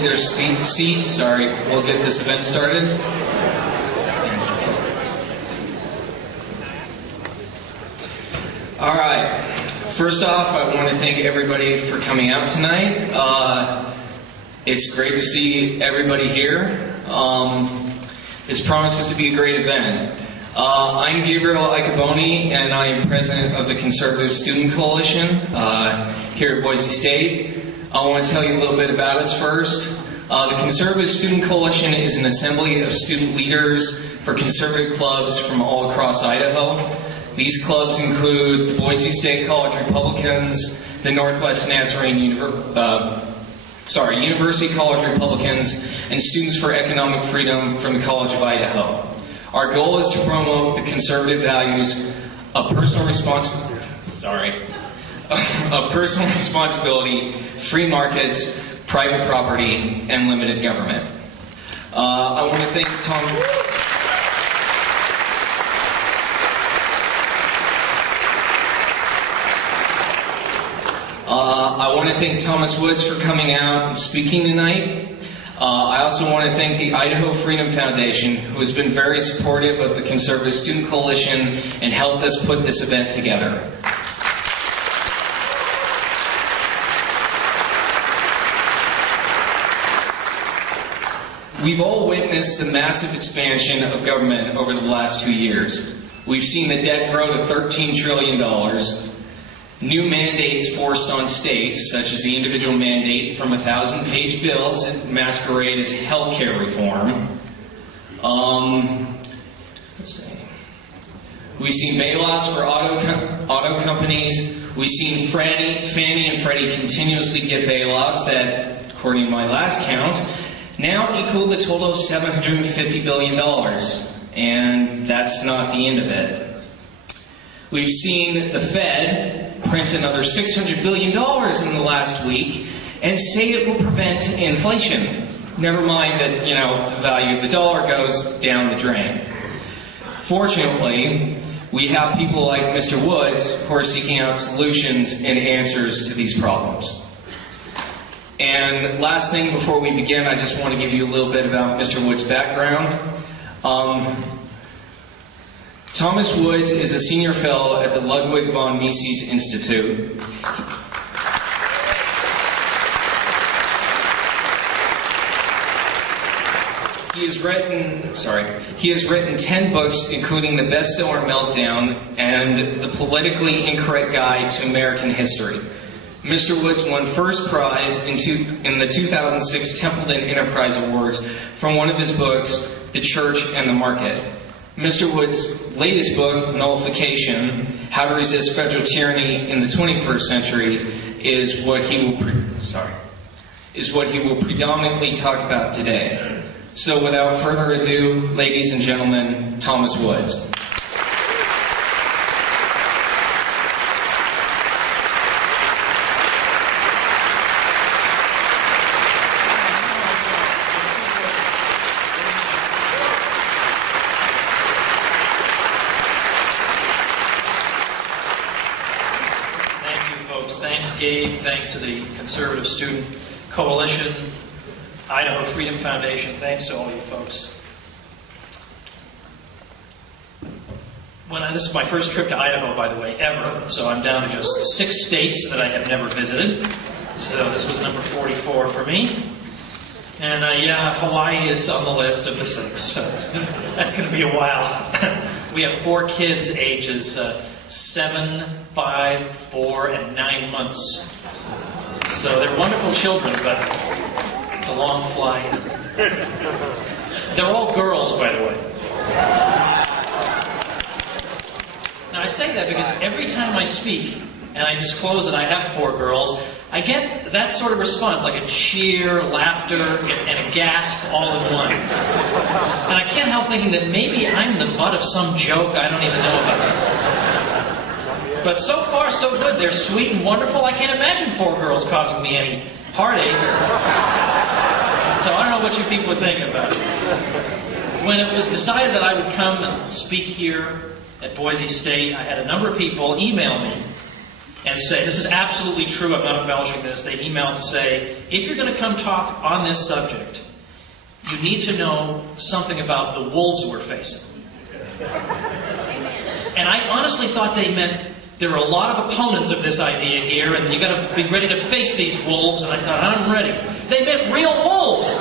Their seats. Sorry, we'll get this event started. All right. First off, I want to thank everybody for coming out tonight. It's great to see everybody here. This promises to be a great event. I'm Gabriel Icaboni, and I am president of the Conservative Student Coalition here at Boise State. I want to tell you a little bit about us first. The Conservative Student Coalition is an assembly of student leaders for conservative clubs from all across Idaho. These clubs include the Boise State College Republicans, the Northwest Nazarene University College Republicans, and Students for Economic Freedom from the College of Idaho. Our goal is to promote the conservative values of personal responsibility, free markets, private property, and limited government. I want to thank Tom. I want to thank Thomas Woods for coming out and speaking tonight. I also want to thank the Idaho Freedom Foundation, who has been very supportive of the Conservative Student Coalition and helped us put this event together. We've all witnessed the massive expansion of government over the last 2 years. We've seen the debt grow to $13 trillion, new mandates forced on states, such as the individual mandate from 1,000-page bills that masquerade as health care reform. We've seen bailouts for auto companies. We've seen Fannie and Freddie continuously get bailouts that, according to my last count, now equal the total of $750 billion, and that's not the end of it. We've seen the Fed print another $600 billion in the last week and say it will prevent inflation. Never mind that, the value of the dollar goes down the drain. Fortunately, we have people like Mr. Woods who are seeking out solutions and answers to these problems. And last thing before we begin, I just want to give you a little bit about Mr. Woods' background. Thomas Woods is a senior fellow at the Ludwig von Mises Institute. He has written 10 books, including the bestseller Meltdown and The Politically Incorrect Guide to American History. Mr. Woods won first prize in the 2006 Templeton Enterprise Awards for one of his books, The Church and the Market. Mr. Woods' latest book, Nullification, How to Resist Federal Tyranny in the 21st Century, is what he will predominantly talk about today. So without further ado, ladies and gentlemen, Thomas Woods. Gabe, thanks to the Conservative Student Coalition, Idaho Freedom Foundation, thanks to all you folks. This is my first trip to Idaho, by the way, ever, so I'm down to just 6 states that I have never visited. So this was number 44 for me. And Hawaii is on the list of the 6, so that's going to be a while. We have 4 kids ages 7, 5, 4, and 9 months. So they're wonderful children, but it's a long flight. They're all girls, by the way. Now I say that because every time I speak and I disclose that I have 4 girls, I get that sort of response, like a cheer, laughter, and a gasp all in one. And I can't help thinking that maybe I'm the butt of some joke I don't even know about. But so far, so good. They're sweet and wonderful. I can't imagine 4 girls causing me any heartache. So I don't know what you people are thinking about it. When it was decided that I would come and speak here at Boise State, I had a number of people email me and say, this is absolutely true, I'm not embellishing this, they emailed to say, if you're going to come talk on this subject, you need to know something about the wolves we're facing. And I honestly thought they meant there are a lot of opponents of this idea here, and you've got to be ready to face these wolves, and I thought, I'm ready. They meant real wolves!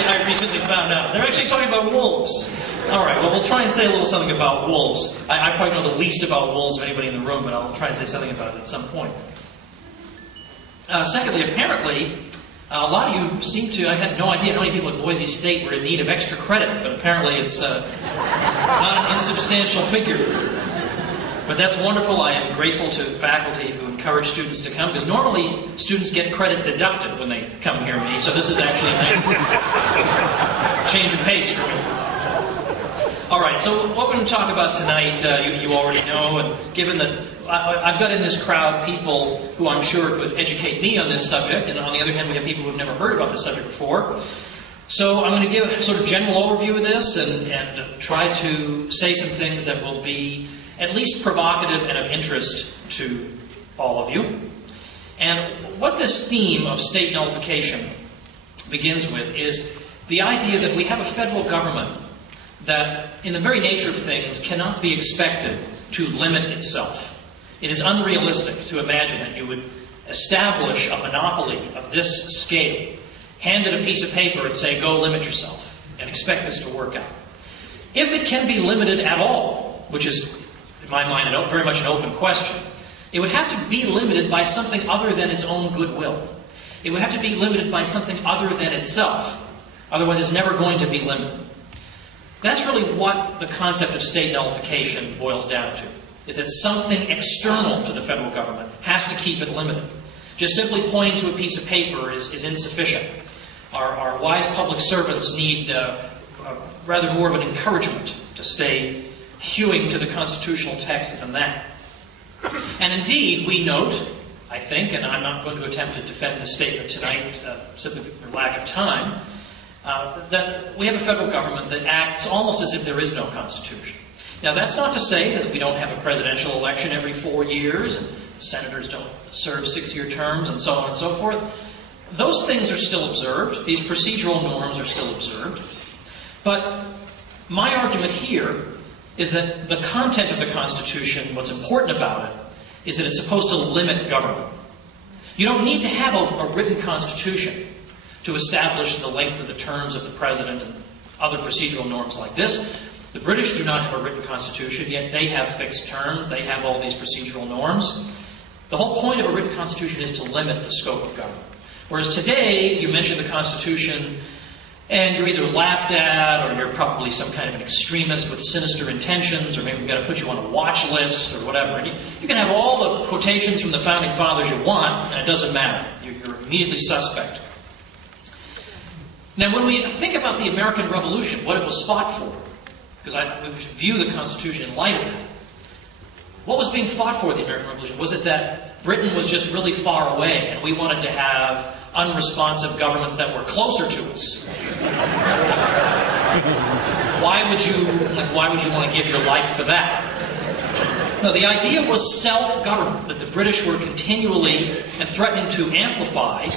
I recently found out. They're actually talking about wolves. All right, well, we'll try and say a little something about wolves. I probably know the least about wolves of anybody in the room, but I'll try and say something about it at some point. Secondly, apparently, a lot of you seem to, I had no idea how many people at Boise State were in need of extra credit, but apparently it's not an insubstantial figure. But that's wonderful. I am grateful to faculty who encourage students to come, because normally students get credit deducted when they come hear me, so this is actually a nice change of pace for me. All right, so what we're going to talk about tonight, you already know, and given that I've got in this crowd people who I'm sure could educate me on this subject, and on the other hand, we have people who have never heard about this subject before. So I'm going to give a sort of general overview of this and try to say some things that will be at least provocative and of interest to all of you. And what this theme of state nullification begins with is the idea that we have a federal government that, in the very nature of things, cannot be expected to limit itself. It is unrealistic to imagine that you would establish a monopoly of this scale, hand it a piece of paper and say, go limit yourself, and expect this to work out. If it can be limited at all, which is, in my mind, very much an open question, it would have to be limited by something other than its own goodwill. It would have to be limited by something other than itself. Otherwise, it's never going to be limited. That's really what the concept of state nullification boils down to, is that something external to the federal government has to keep it limited. Just simply pointing to a piece of paper is insufficient. Our wise public servants need rather more of an encouragement to stay hewing to the constitutional text than that. And indeed, we note, I think, and I'm not going to attempt to defend this statement tonight simply for lack of time, that we have a federal government that acts almost as if there is no Constitution. Now, that's not to say that we don't have a presidential election every 4 years, and senators don't serve 6-year terms, and so on and so forth. Those things are still observed. These procedural norms are still observed. But my argument here is that the content of the Constitution, what's important about it, is that it's supposed to limit government. You don't need to have a written Constitution to establish the length of the terms of the president and other procedural norms like this. The British do not have a written Constitution, yet they have fixed terms. They have all these procedural norms. The whole point of a written Constitution is to limit the scope of government. Whereas today, you mention the Constitution, and you're either laughed at, or you're probably some kind of an extremist with sinister intentions, or maybe we've got to put you on a watch list, or whatever. And you can have all the quotations from the Founding Fathers you want, and it doesn't matter. You're immediately suspect. Now, when we think about the American Revolution, what it was fought for, because we should view the Constitution in light of that, what was being fought for in the American Revolution? Was it that Britain was just really far away, and we wanted to have unresponsive governments that were closer to us? Why would you want to give your life for that? No, the idea was self-government, that the British were continually and threatening to amplify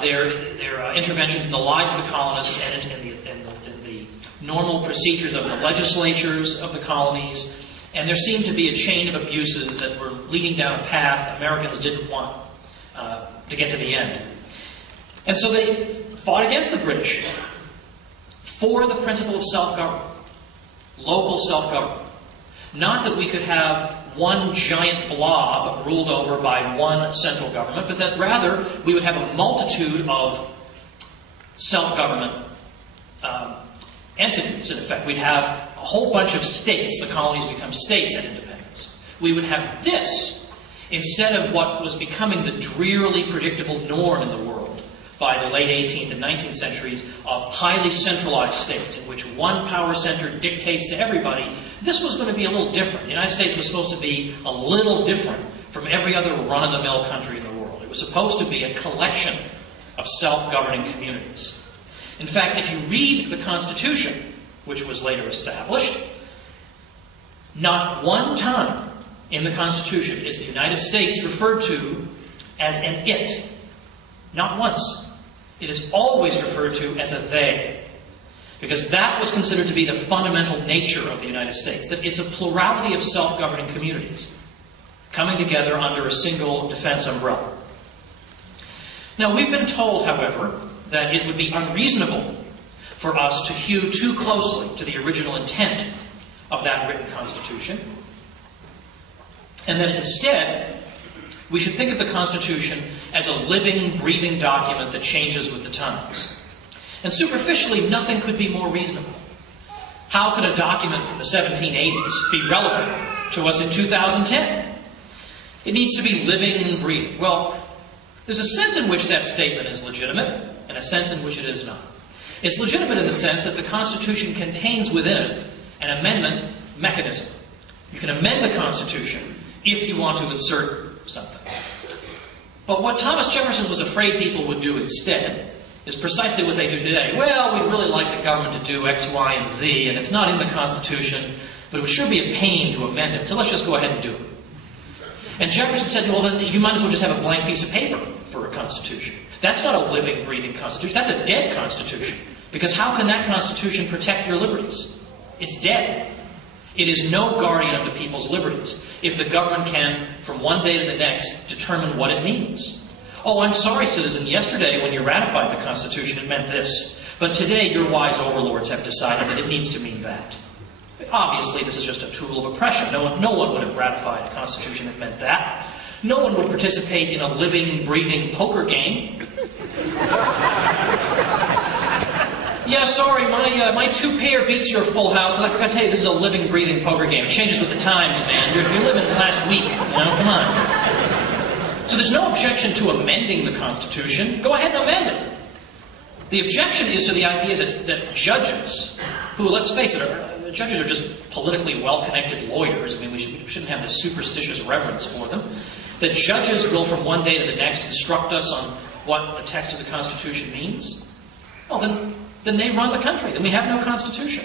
their interventions in the lives of the colonists and in the normal procedures of the legislatures of the colonies. And there seemed to be a chain of abuses that were leading down a path Americans didn't want to get to the end. And so they fought against the British for the principle of self-government, local self-government. Not that we could have one giant blob ruled over by one central government, but that rather we would have a multitude of self-government entities, in effect. We'd have a whole bunch of states. The colonies become states at independence. We would have this instead of what was becoming the drearily predictable norm in the world by the late 18th and 19th centuries of highly centralized states in which one power center dictates to everybody. This was going to be a little different. The United States was supposed to be a little different from every other run-of-the-mill country in the world. It was supposed to be a collection of self-governing communities. In fact, if you read the Constitution, which was later established, not one time in the Constitution is the United States referred to as an it. Not once. It is always referred to as a they. Because that was considered to be the fundamental nature of the United States, that it's a plurality of self-governing communities coming together under a single defense umbrella. Now, we've been told, however, that it would be unreasonable for us to hew too closely to the original intent of that written Constitution, and that instead we should think of the Constitution as a living, breathing document that changes with the times. And superficially, nothing could be more reasonable. How could a document from the 1780s be relevant to us in 2010? It needs to be living and breathing. Well, there's a sense in which that statement is legitimate, and a sense in which it is not. It's legitimate in the sense that the Constitution contains within it an amendment mechanism. You can amend the Constitution if you want to insert something. But what Thomas Jefferson was afraid people would do instead is precisely what they do today. Well, we'd really like the government to do X, Y, and Z, and it's not in the Constitution, but it would sure be a pain to amend it, so let's just go ahead and do it. And Jefferson said, well, then you might as well just have a blank piece of paper for a Constitution. That's not a living, breathing Constitution. That's a dead Constitution. Because how can that Constitution protect your liberties? It's dead. It is no guardian of the people's liberties if the government can, from one day to the next, determine what it means. Oh, I'm sorry, citizen, yesterday when you ratified the Constitution it meant this, but today your wise overlords have decided that it needs to mean that. Obviously, this is just a tool of oppression. No one would have ratified a Constitution that meant that. No one would participate in a living, breathing poker game. Yeah, sorry, my two-pair beats your full house, but I forgot to tell you, this is a living, breathing poker game. It changes with the times, man. You're living last week, come on. So there's no objection to amending the Constitution. Go ahead and amend it. The objection is to the idea that judges, who, let's face it, judges are just politically well-connected lawyers. I mean, we shouldn't have this superstitious reverence for them. That judges will, from one day to the next, instruct us on what the text of the Constitution means. Well, then they run the country. Then we have no Constitution.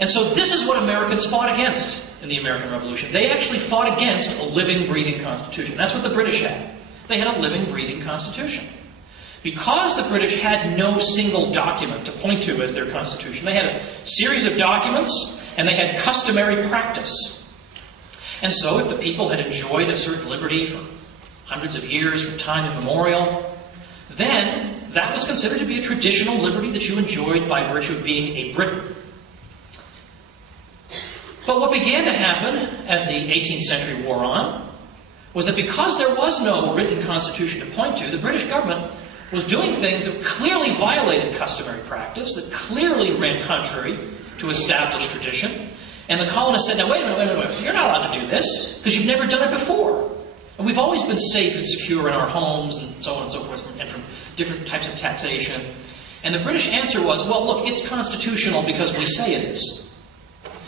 And so this is what Americans fought against in the American Revolution. They actually fought against a living, breathing Constitution. That's what the British had. They had a living, breathing Constitution. Because the British had no single document to point to as their Constitution, they had a series of documents, and they had customary practice. And so if the people had enjoyed a certain liberty for hundreds of years, from time immemorial, then that was considered to be a traditional liberty that you enjoyed by virtue of being a Briton. But what began to happen as the 18th century wore on was that because there was no written Constitution to point to, the British government was doing things that clearly violated customary practice, that clearly ran contrary to established tradition. And the colonists said, now wait a minute, you're not allowed to do this, because you've never done it before. And we've always been safe and secure in our homes, and so on and so forth, and from different types of taxation. And the British answer was, well, look, it's constitutional because we say it is.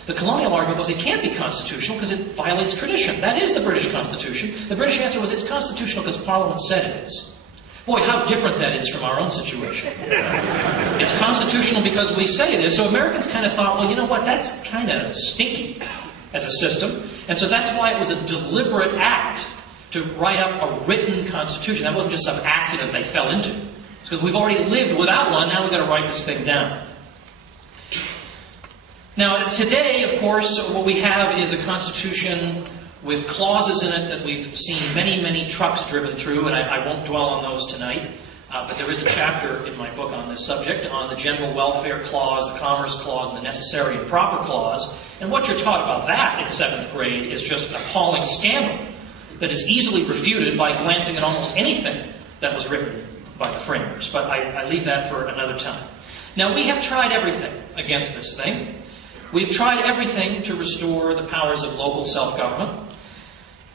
The colonial argument was it can't be constitutional because it violates tradition. That is the British Constitution. The British answer was it's constitutional because Parliament said it is. Boy, how different that is from our own situation. It's constitutional because we say it is. So Americans kind of thought, well, you know what, that's kind of stinky as a system. And so that's why it was a deliberate act to write up a written Constitution. That wasn't just some accident they fell into. It's because we've already lived without one, now we've got to write this thing down. Now, today, of course, what we have is a Constitution with clauses in it that we've seen many, many trucks driven through, and I won't dwell on those tonight. But there is a chapter in my book on this subject, on the General Welfare Clause, the Commerce Clause, and the Necessary and Proper Clause. And what you're taught about that in 7th grade is just an appalling scandal that is easily refuted by glancing at almost anything that was written by the framers. But I leave that for another time. Now, we have tried everything against this thing. We've tried everything to restore the powers of local self-government,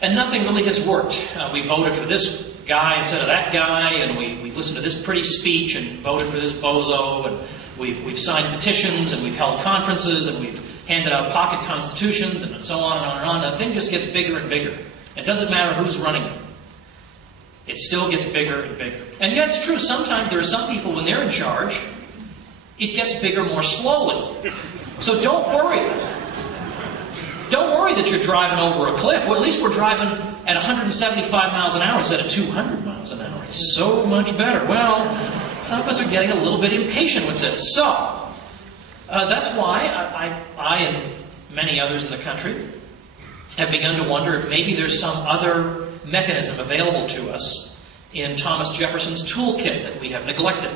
and nothing really has worked. We voted for this guy instead of that guy, and we listened to this pretty speech and voted for this bozo, and we've signed petitions, and we've held conferences, and we've handed out pocket constitutions, and so on and on and on. The thing just gets bigger and bigger. It doesn't matter who's running it. It still gets bigger and bigger. And yet it's true, sometimes there are some people, when they're in charge, it gets bigger more slowly. So don't worry. don't worry that you're driving over a cliff. Well, at least we're driving at 175 miles an hour instead of 200 miles an hour. It's so much better. Well, some of us are getting a little bit impatient with this. So, that's why I and many others in the country have begun to wonder if maybe there's some other mechanism available to us in Thomas Jefferson's toolkit that we have neglected.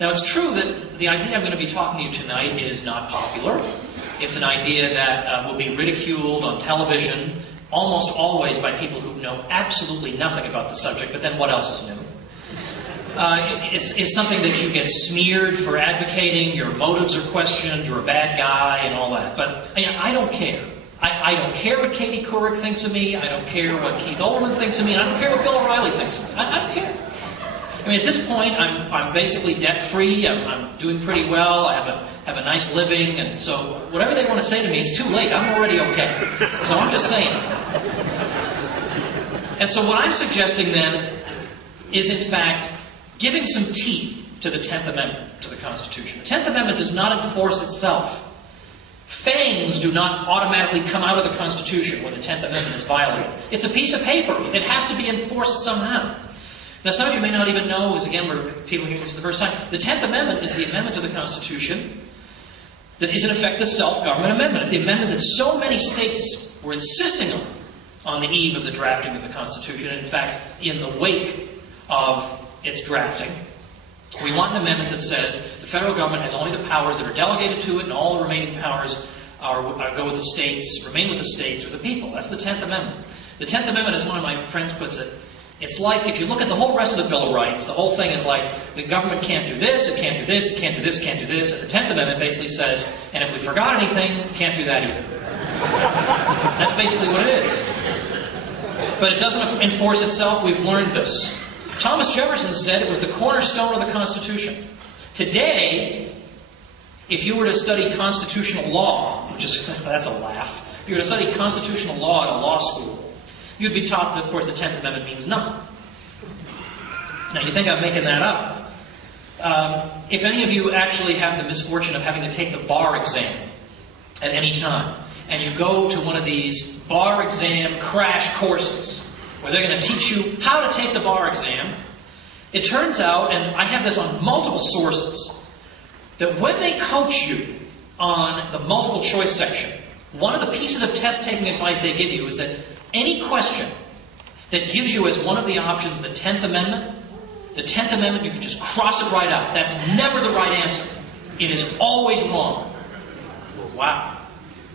Now, it's true that the idea I'm going to be talking to you tonight is not popular. It's an idea that will be ridiculed on television, almost always by people who know absolutely nothing about the subject, but then what else is new? It's something that you get smeared for advocating, your motives are questioned, you're a bad guy, and all that. But I don't care. I don't care what Katie Couric thinks of me, I don't care what Keith Olbermann thinks of me, and I don't care what Bill O'Reilly thinks of me. I don't care. I mean, at this point, I'm basically debt-free, I'm doing pretty well, I have a nice living, and so whatever they want to say to me, it's too late, I'm already okay. So I'm just saying. And so what I'm suggesting then is, in fact, giving some teeth to the 10th Amendment to the Constitution. The 10th Amendment does not enforce itself. Fangs do not automatically come out of the Constitution when the 10th Amendment is violated. It's a piece of paper. It has to be enforced somehow. Now, some of you may not even know, because again, we're people hearing this for the first time, the 10th Amendment is the amendment to the Constitution that is in effect the self-government amendment. It's the amendment that so many states were insisting on the eve of the drafting of the Constitution. And in fact, in the wake of its drafting, we want an amendment that says the federal government has only the powers that are delegated to it, and all the remaining powers go with the states, remain with the states or the people. That's the 10th Amendment. The 10th Amendment, as one of my friends puts it, it's like if you look at the whole rest of the Bill of Rights, the whole thing is like the government can't do this, it can't do this, it can't do this, it can't do this. And the 10th Amendment basically says, and if we forgot anything, can't do that either. That's basically what it is. But it doesn't enforce itself. We've learned this. Thomas Jefferson said it was the cornerstone of the Constitution. Today, if you were to study constitutional law, which is, that's a laugh, if you were to study constitutional law at a law school, you'd be taught that, of course, the 10th Amendment means nothing. Now, you think I'm making that up. If any of you actually have the misfortune of having to take the bar exam at any time, and you go to one of these bar exam crash courses, where they're going to teach you how to take the bar exam, it turns out, and I have this on multiple sources, that when they coach you on the multiple choice section, one of the pieces of test-taking advice they give you is that any question that gives you as one of the options the 10th Amendment, you can just cross it right out. That's never the right answer. It is always wrong. Wow.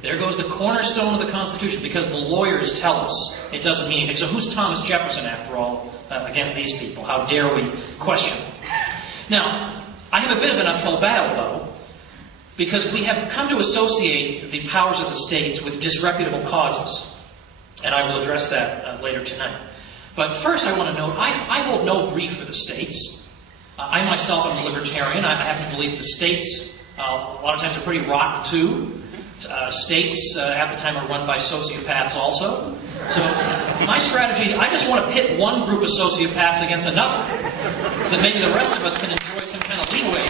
There goes the cornerstone of the Constitution, because the lawyers tell us it doesn't mean anything. So who's Thomas Jefferson, after all, against these people? How dare we question him? Now, I have a bit of an uphill battle, though, because we have come to associate the powers of the states with disreputable causes. And I will address that later tonight. But first I want to note, I hold no brief for the states. I myself am a libertarian. I happen to believe the states, a lot of times, are pretty rotten too. States, half the time, are run by sociopaths also. So my strategy, I just want to pit one group of sociopaths against another, so that maybe the rest of us can enjoy some kind of leeway.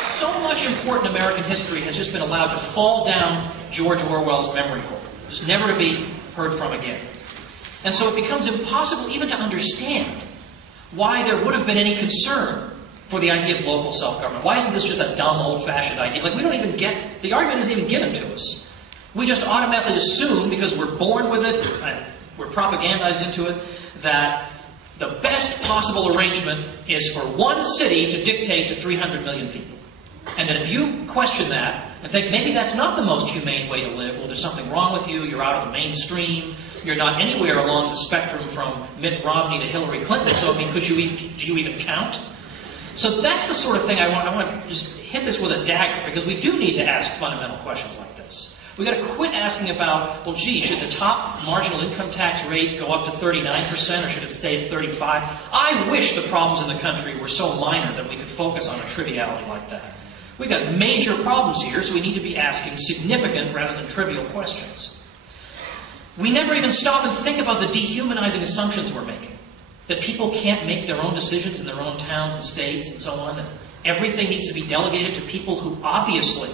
So much important American history has just been allowed to fall down George Orwell's memory hole, just never to be heard from again. And so it becomes impossible even to understand why there would have been any concern for the idea of local self-government. Why isn't this just a dumb, old-fashioned idea? Like, we don't even get, the argument isn't even given to us. We just automatically assume, because we're born with it, and we're propagandized into it, that the best possible arrangement is for one city to dictate to 300 million people. And that if you question that and think maybe that's not the most humane way to live, well, there's something wrong with you, you're out of the mainstream, you're not anywhere along the spectrum from Mitt Romney to Hillary Clinton, so I mean, do you even count? So that's the sort of thing I want to just hit this with a dagger, because we do need to ask fundamental questions like this. We've got to quit asking about, well, gee, should the top marginal income tax rate go up to 39% or should it stay at 35%? I wish the problems in the country were so minor that we could focus on a triviality like that. We've got major problems here, so we need to be asking significant rather than trivial questions. We never even stop and think about the dehumanizing assumptions we're making. that people can't make their own decisions in their own towns and states and so on, that everything needs to be delegated to people who obviously,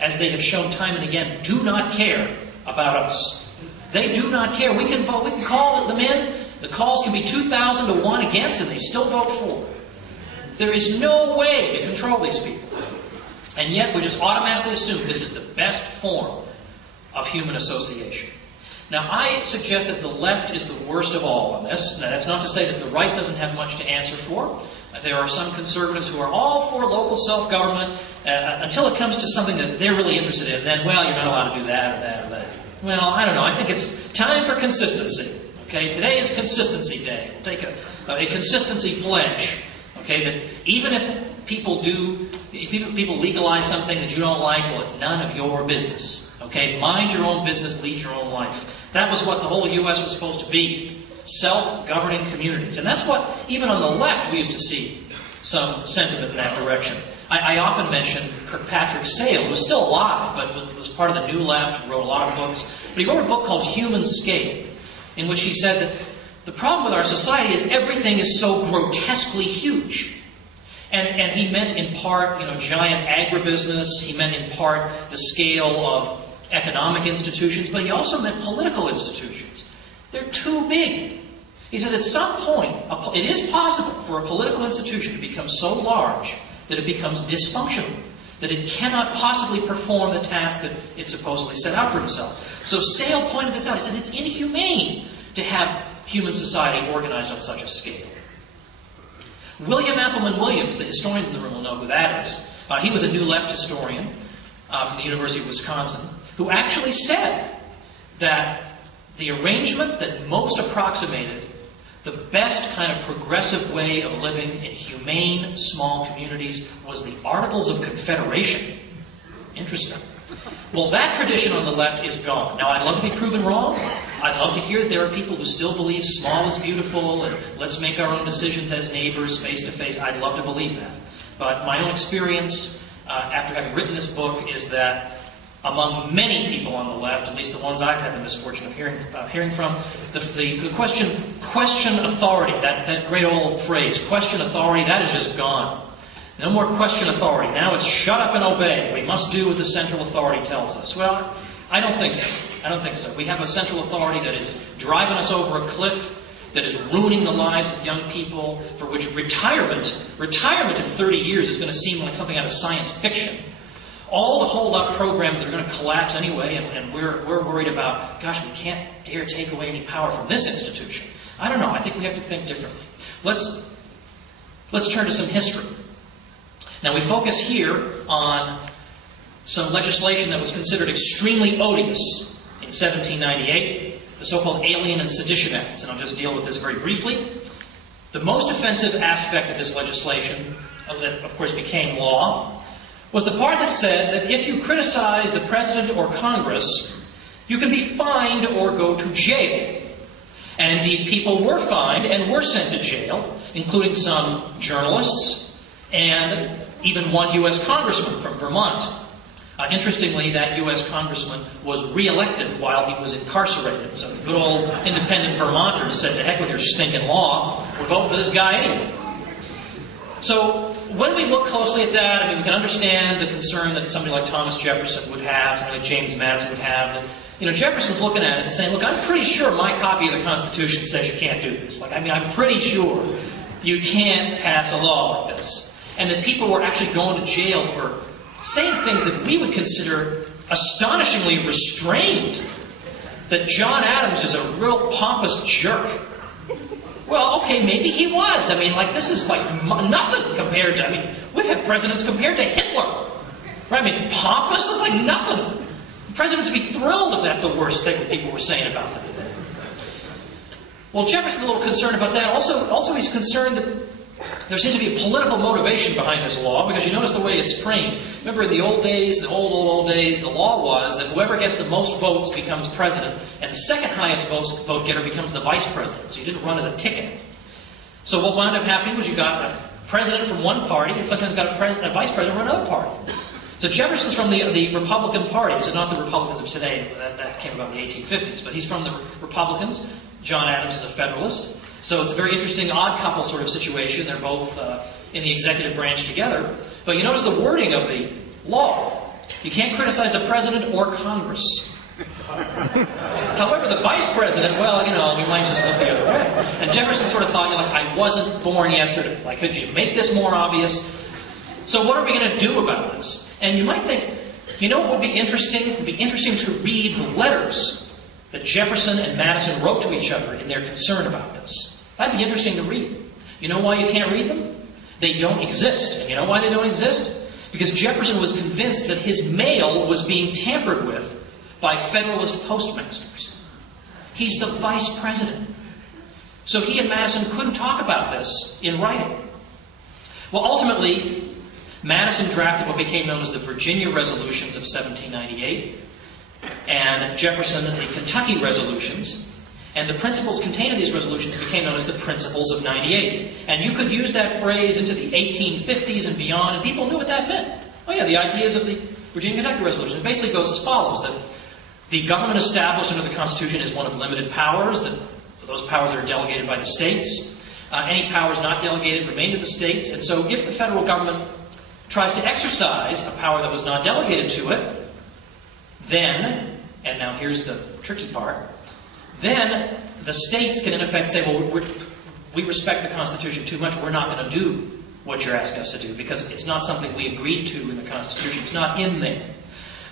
as they have shown time and again, do not care about us. They do not care. We can vote. We can call them in. The calls can be 2,000 to 1 against, and they still vote for. There is no way to control these people. And yet we just automatically assume this is the best form of human association. Now, I suggest that the left is the worst of all on this. Now, that's not to say that the right doesn't have much to answer for. There are some conservatives who are all for local self-government until it comes to something that they're really interested in. Then, well, you're not allowed to do that or that or that. Well, I don't know. I think it's time for consistency. Okay, today is Consistency Day. We'll take a consistency pledge. Okay, that even if people legalize something that you don't like, well, it's none of your business. Okay, mind your own business, lead your own life. That was what the whole U.S. was supposed to be. Self-governing communities. And that's what, even on the left, we used to see some sentiment in that direction. I often mention Kirkpatrick Sale, who was still alive, but was part of the New Left, wrote a lot of books. But he wrote a book called Human Scale, in which he said that the problem with our society is everything is so grotesquely huge. And he meant in part, giant agribusiness. He meant in part the scale of economic institutions, but he also meant political institutions. They're too big. He says at some point, it is possible for a political institution to become so large that it becomes dysfunctional, that it cannot possibly perform the task that it supposedly set out for itself. So Sale pointed this out. He says it's inhumane to have human society organized on such a scale. William Appleman Williams, the historians in the room will know who that is. He was a New Left historian from the University of Wisconsin, who actually said that the arrangement that most approximated the best kind of progressive way of living in humane, small communities was the Articles of Confederation. Interesting. Well, that tradition on the left is gone. Now, I'd love to be proven wrong. I'd love to hear that there are people who still believe small is beautiful and let's make our own decisions as neighbors, face to face. I'd love to believe that. But my own experience, after having written this book, is that among many people on the left, at least the ones I've had the misfortune of hearing from, the question authority, that great old phrase, question authority, that is just gone. No more question authority. Now it's shut up and obey. We must do what the central authority tells us. Well, I don't think so. I don't think so. We have a central authority that is driving us over a cliff, that is ruining the lives of young people, for which retirement in 30 years is going to seem like something out of science fiction. All to hold up programs that are going to collapse anyway, and we're worried about, gosh, we can't dare take away any power from this institution. I don't know. I think we have to think differently. Let's turn to some history. Now, we focus here on some legislation that was considered extremely odious in 1798, the so-called Alien and Sedition Acts, and I'll just deal with this very briefly. The most offensive aspect of this legislation, that of course became law, was the part that said that if you criticize the President or Congress, you can be fined or go to jail. And indeed, people were fined and were sent to jail, including some journalists and even one U.S. congressman from Vermont. Interestingly, that U.S. congressman was re-elected while he was incarcerated. So the good old independent Vermonters said, to heck with your stinking law, we're voting for this guy anyway. So when we look closely at that, I mean, we can understand the concern that somebody like Thomas Jefferson would have, somebody like James Madison would have. That, Jefferson's looking at it and saying, look, I'm pretty sure my copy of the Constitution says you can't do this. I'm pretty sure you can't pass a law like this. And that people were actually going to jail for saying things that we would consider astonishingly restrained. That John Adams is a real pompous jerk. Well, okay, maybe he was. This is like nothing compared to, we've had presidents compared to Hitler. Right? Pompous, that's like nothing. Presidents would be thrilled if that's the worst thing that people were saying about them today. Well, Jefferson's a little concerned about that. Also he's concerned that there seems to be a political motivation behind this law, because you notice the way it's framed. Remember in the old days, the old days, the law was that whoever gets the most votes becomes president, and the second highest vote getter becomes the vice president. So you didn't run as a ticket. So what wound up happening was you got a president from one party, and sometimes got a vice president from another party. So Jefferson's from the Republican Party, so not the Republicans of today. That came about in the 1850s, but he's from the Republicans. John Adams is a Federalist. So it's a very interesting odd couple sort of situation. They're both in the executive branch together. But you notice the wording of the law. You can't criticize the president or Congress. However, the vice president, well, you know, we might just look the other way. And Jefferson sort of thought, you know, like, I wasn't born yesterday. Like, could you make this more obvious? So what are we going to do about this? And you might think, you know what would be interesting? It would be interesting to read the letters that Jefferson and Madison wrote to each other in their concern about this. That'd be interesting to read. You know why you can't read them? They don't exist. And you know why they don't exist? Because Jefferson was convinced that his mail was being tampered with by Federalist postmasters. He's the vice president. So he and Madison couldn't talk about this in writing. Well, ultimately, Madison drafted what became known as the Virginia Resolutions of 1798, and Jefferson the Kentucky Resolutions. And the principles contained in these resolutions became known as the Principles of 98. And you could use that phrase into the 1850s and beyond, and people knew what that meant. Oh yeah, the ideas of the Virginia-Kentucky Resolution. It basically goes as follows, that the government established under the Constitution is one of limited powers, that those powers are delegated by the states. Any powers not delegated remain to the states. And so if the federal government tries to exercise a power that was not delegated to it, then, and now here's the tricky part, then the states can in effect say, well, we respect the Constitution too much, we're not going to do what you're asking us to do because it's not something we agreed to in the Constitution. It's not in there.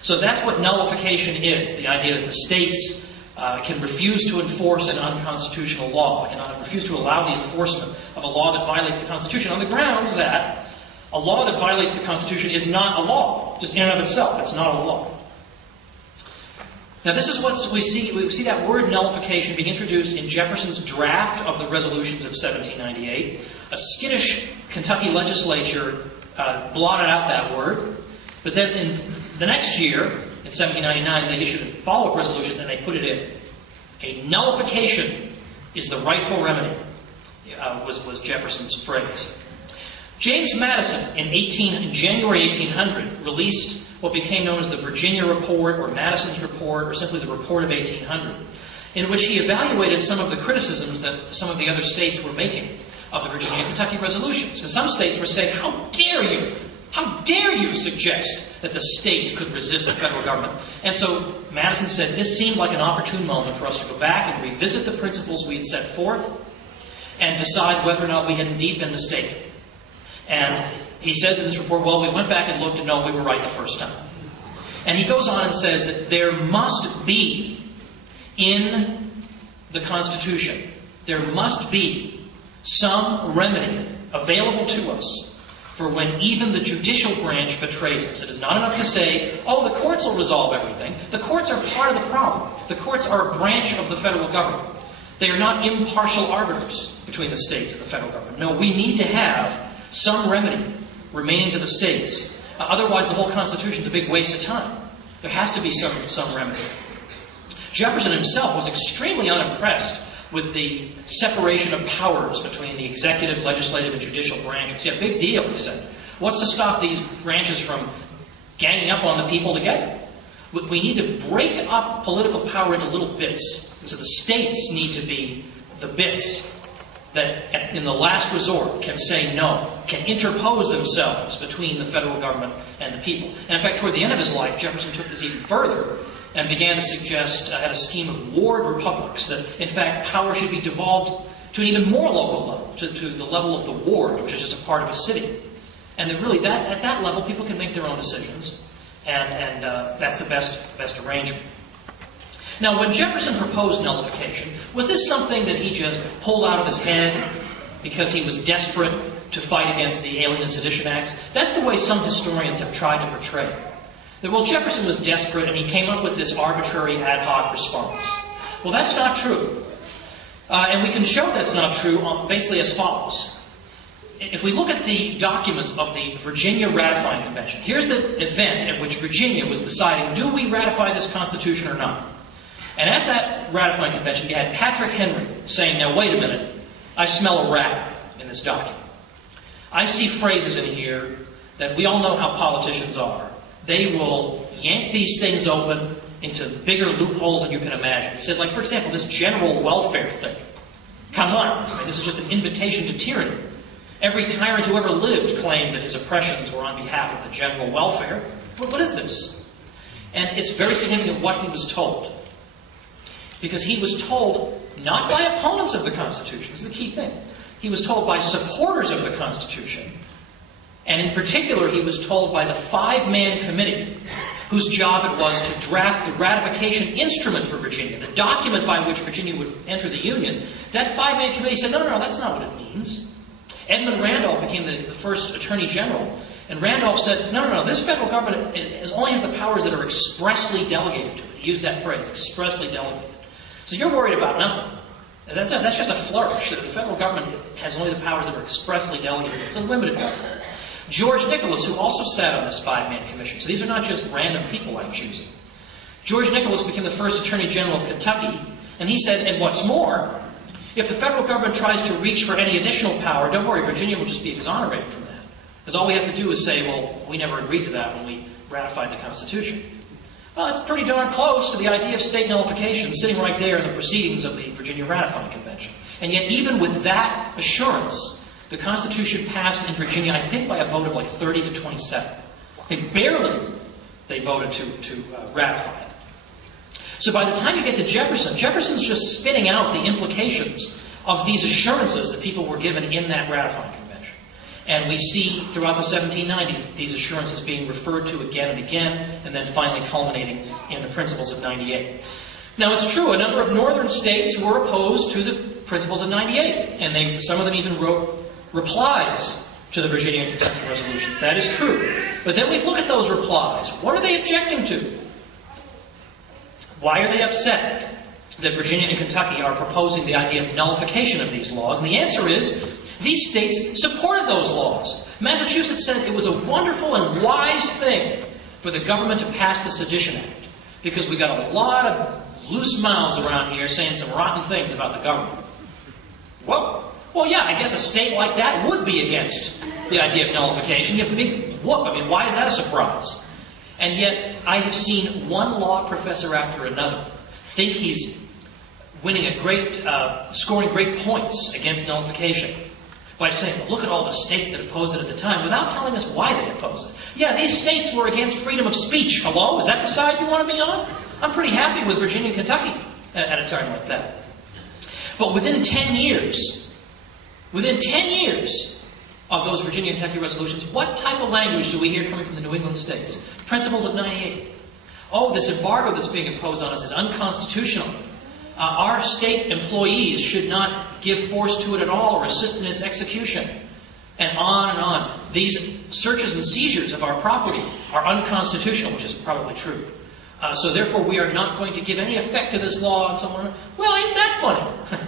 So that's what nullification is, the idea that the states can refuse to enforce an unconstitutional law, can refuse to allow the enforcement of a law that violates the Constitution on the grounds that a law that violates the Constitution is not a law, just in and of itself. It's not a law. Now this is what we see. We see that word nullification being introduced in Jefferson's draft of the resolutions of 1798. A skittish Kentucky legislature blotted out that word. But then in the next year, in 1799, they issued follow-up resolutions and they put it in. A nullification is the rightful remedy, was Jefferson's phrase. James Madison, in January 1800, released what became known as the Virginia Report, or Madison's Report, or simply the Report of 1800, in which he evaluated some of the criticisms that some of the other states were making of the Virginia and Kentucky resolutions. And some states were saying, how dare you suggest that the states could resist the federal government? And so Madison said this seemed like an opportune moment for us to go back and revisit the principles we had set forth and decide whether or not we had indeed been mistaken. And he says in this report, well, we went back and looked and no, we were right the first time. And he goes on and says that there must be in the Constitution, there must be some remedy available to us for when even the judicial branch betrays us. It is not enough to say, oh, the courts will resolve everything. The courts are part of the problem. The courts are a branch of the federal government. They are not impartial arbiters between the states and the federal government. No, we need to have some remedy remaining to the states. Otherwise, the whole Constitution is a big waste of time. There has to be some remedy. Jefferson himself was extremely unimpressed with the separation of powers between the executive, legislative, and judicial branches. Yeah, big deal, he said. What's to stop these branches from ganging up on the people together? We need to break up political power into little bits. And so the states need to be the bits that, in the last resort, can say no, can interpose themselves between the federal government and the people. And in fact, toward the end of his life, Jefferson took this even further and began to suggest, had a scheme of ward republics, that in fact power should be devolved to an even more local level, to the level of the ward, which is just a part of a city. And that really, at that level, people can make their own decisions, and that's the best arrangement. Now, when Jefferson proposed nullification, was this something that he just pulled out of his head because he was desperate to fight against the Alien and Sedition Acts? That's the way some historians have tried to portray it. That, well, Jefferson was desperate and he came up with this arbitrary ad hoc response. Well, that's not true. And we can show that's not true basically as follows. If we look at the documents of the Virginia Ratifying Convention, here's the event at which Virginia was deciding, do we ratify this Constitution or not? And at that ratifying convention, you had Patrick Henry saying, now wait a minute, I smell a rat in this document. I see phrases in here that we all know how politicians are. They will yank these things open into bigger loopholes than you can imagine. He said, like, for example, this general welfare thing. Come on. I mean, this is just an invitation to tyranny. Every tyrant who ever lived claimed that his oppressions were on behalf of the general welfare. What is this? And it's very significant what he was told. Because he was told not by opponents of the Constitution. This is the key thing. He was told by supporters of the Constitution. And in particular, he was told by the 5-man committee whose job it was to draft the ratification instrument for Virginia, the document by which Virginia would enter the Union. That 5-man committee said, no, that's not what it means. Edmund Randolph became the first Attorney General. And Randolph said, no, this federal government only has the powers that are expressly delegated to it. He used that phrase, expressly delegated. So you're worried about nothing. That's just a flourish. The federal government has only the powers that are expressly delegated. It's a limited government. George Nicholas, who also sat on this 5-man commission. So these are not just random people I'm choosing. George Nicholas became the first Attorney General of Kentucky. And he said, and what's more, if the federal government tries to reach for any additional power, don't worry, Virginia will just be exonerated from that. Because all we have to do is say, well, we never agreed to that when we ratified the Constitution. Well, it's pretty darn close to the idea of state nullification sitting right there in the proceedings of the Virginia Ratifying Convention. And yet, even with that assurance, the Constitution passed in Virginia, I think, by a vote of like 30 to 27. They voted to ratify it. So by the time you get to Jefferson, Jefferson's just spitting out the implications of these assurances that people were given in that ratifying convention. And we see throughout the 1790s these assurances being referred to again and again, and then finally culminating in the Principles of 98. Now it's true, a number of northern states were opposed to the Principles of 98, and some of them even wrote replies to the Virginia and Kentucky resolutions. That is true. But then we look at those replies. What are they objecting to? Why are they upset that Virginia and Kentucky are proposing the idea of nullification of these laws? And the answer is, these states supported those laws. Massachusetts said it was a wonderful and wise thing for the government to pass the Sedition Act, because we got a lot of loose mouths around here saying some rotten things about the government. Well, yeah, I guess a state like that would be against the idea of nullification. You have a big whoop. I mean, why is that a surprise? And yet, I have seen one law professor after another think he's winning scoring great points against nullification by saying, well, look at all the states that opposed it at the time, without telling us why they opposed it. Yeah, these states were against freedom of speech. Hello? Is that the side you want to be on? I'm pretty happy with Virginia and Kentucky at a time like that. But within 10 years of those Virginia and Kentucky resolutions, what type of language do we hear coming from the New England states? Principles of 98. Oh, this embargo that's being imposed on us is unconstitutional. Our state employees should not give force to it at all or assist in its execution. And on and on. These searches and seizures of our property are unconstitutional, which is probably true. So therefore, we are not going to give any effect to this law and so on. Well, ain't that funny?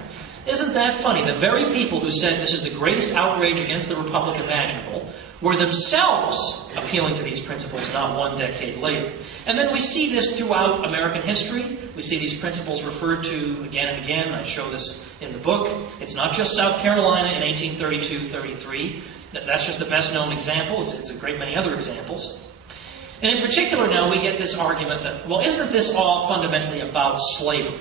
Isn't that funny? The very people who said this is the greatest outrage against the Republic imaginable were themselves appealing to these principles not one decade later. And then we see this throughout American history. We see these principles referred to again and again. I show this in the book. It's not just South Carolina in 1832-33. That's just the best known example. It's a great many other examples. And in particular now we get this argument that, well, isn't this all fundamentally about slavery?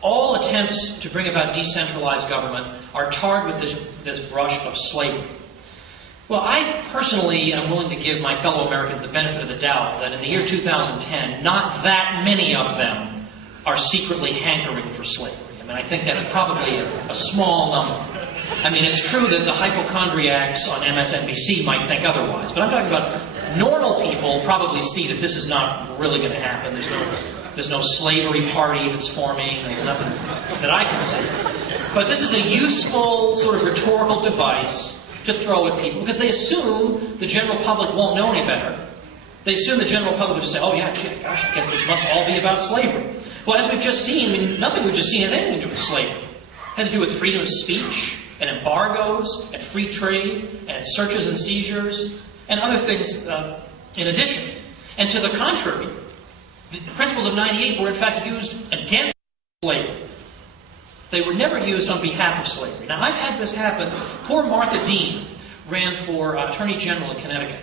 All attempts to bring about decentralized government are tarred with this brush of slavery. Well, I personally am willing to give my fellow Americans the benefit of the doubt that in the year 2010, not that many of them are secretly hankering for slavery. I mean, I think that's probably a small number. I mean, it's true that the hypochondriacs on MSNBC might think otherwise, but I'm talking about normal people probably see that this is not really going to happen. There's no slavery party that's forming. There's nothing that I can see. But this is a useful sort of rhetorical device to throw at people because they assume the general public won't know any better. They assume the general public will just say, oh yeah, gosh, I guess this must all be about slavery. Well, as we've just seen, I mean, nothing we've just seen has anything to do with slavery. It has to do with freedom of speech and embargoes and free trade and searches and seizures and other things in addition. And to the contrary, the Principles of 98 were in fact used against slavery. They were never used on behalf of slavery. Now, I've had this happen. Poor Martha Dean ran for Attorney General in Connecticut.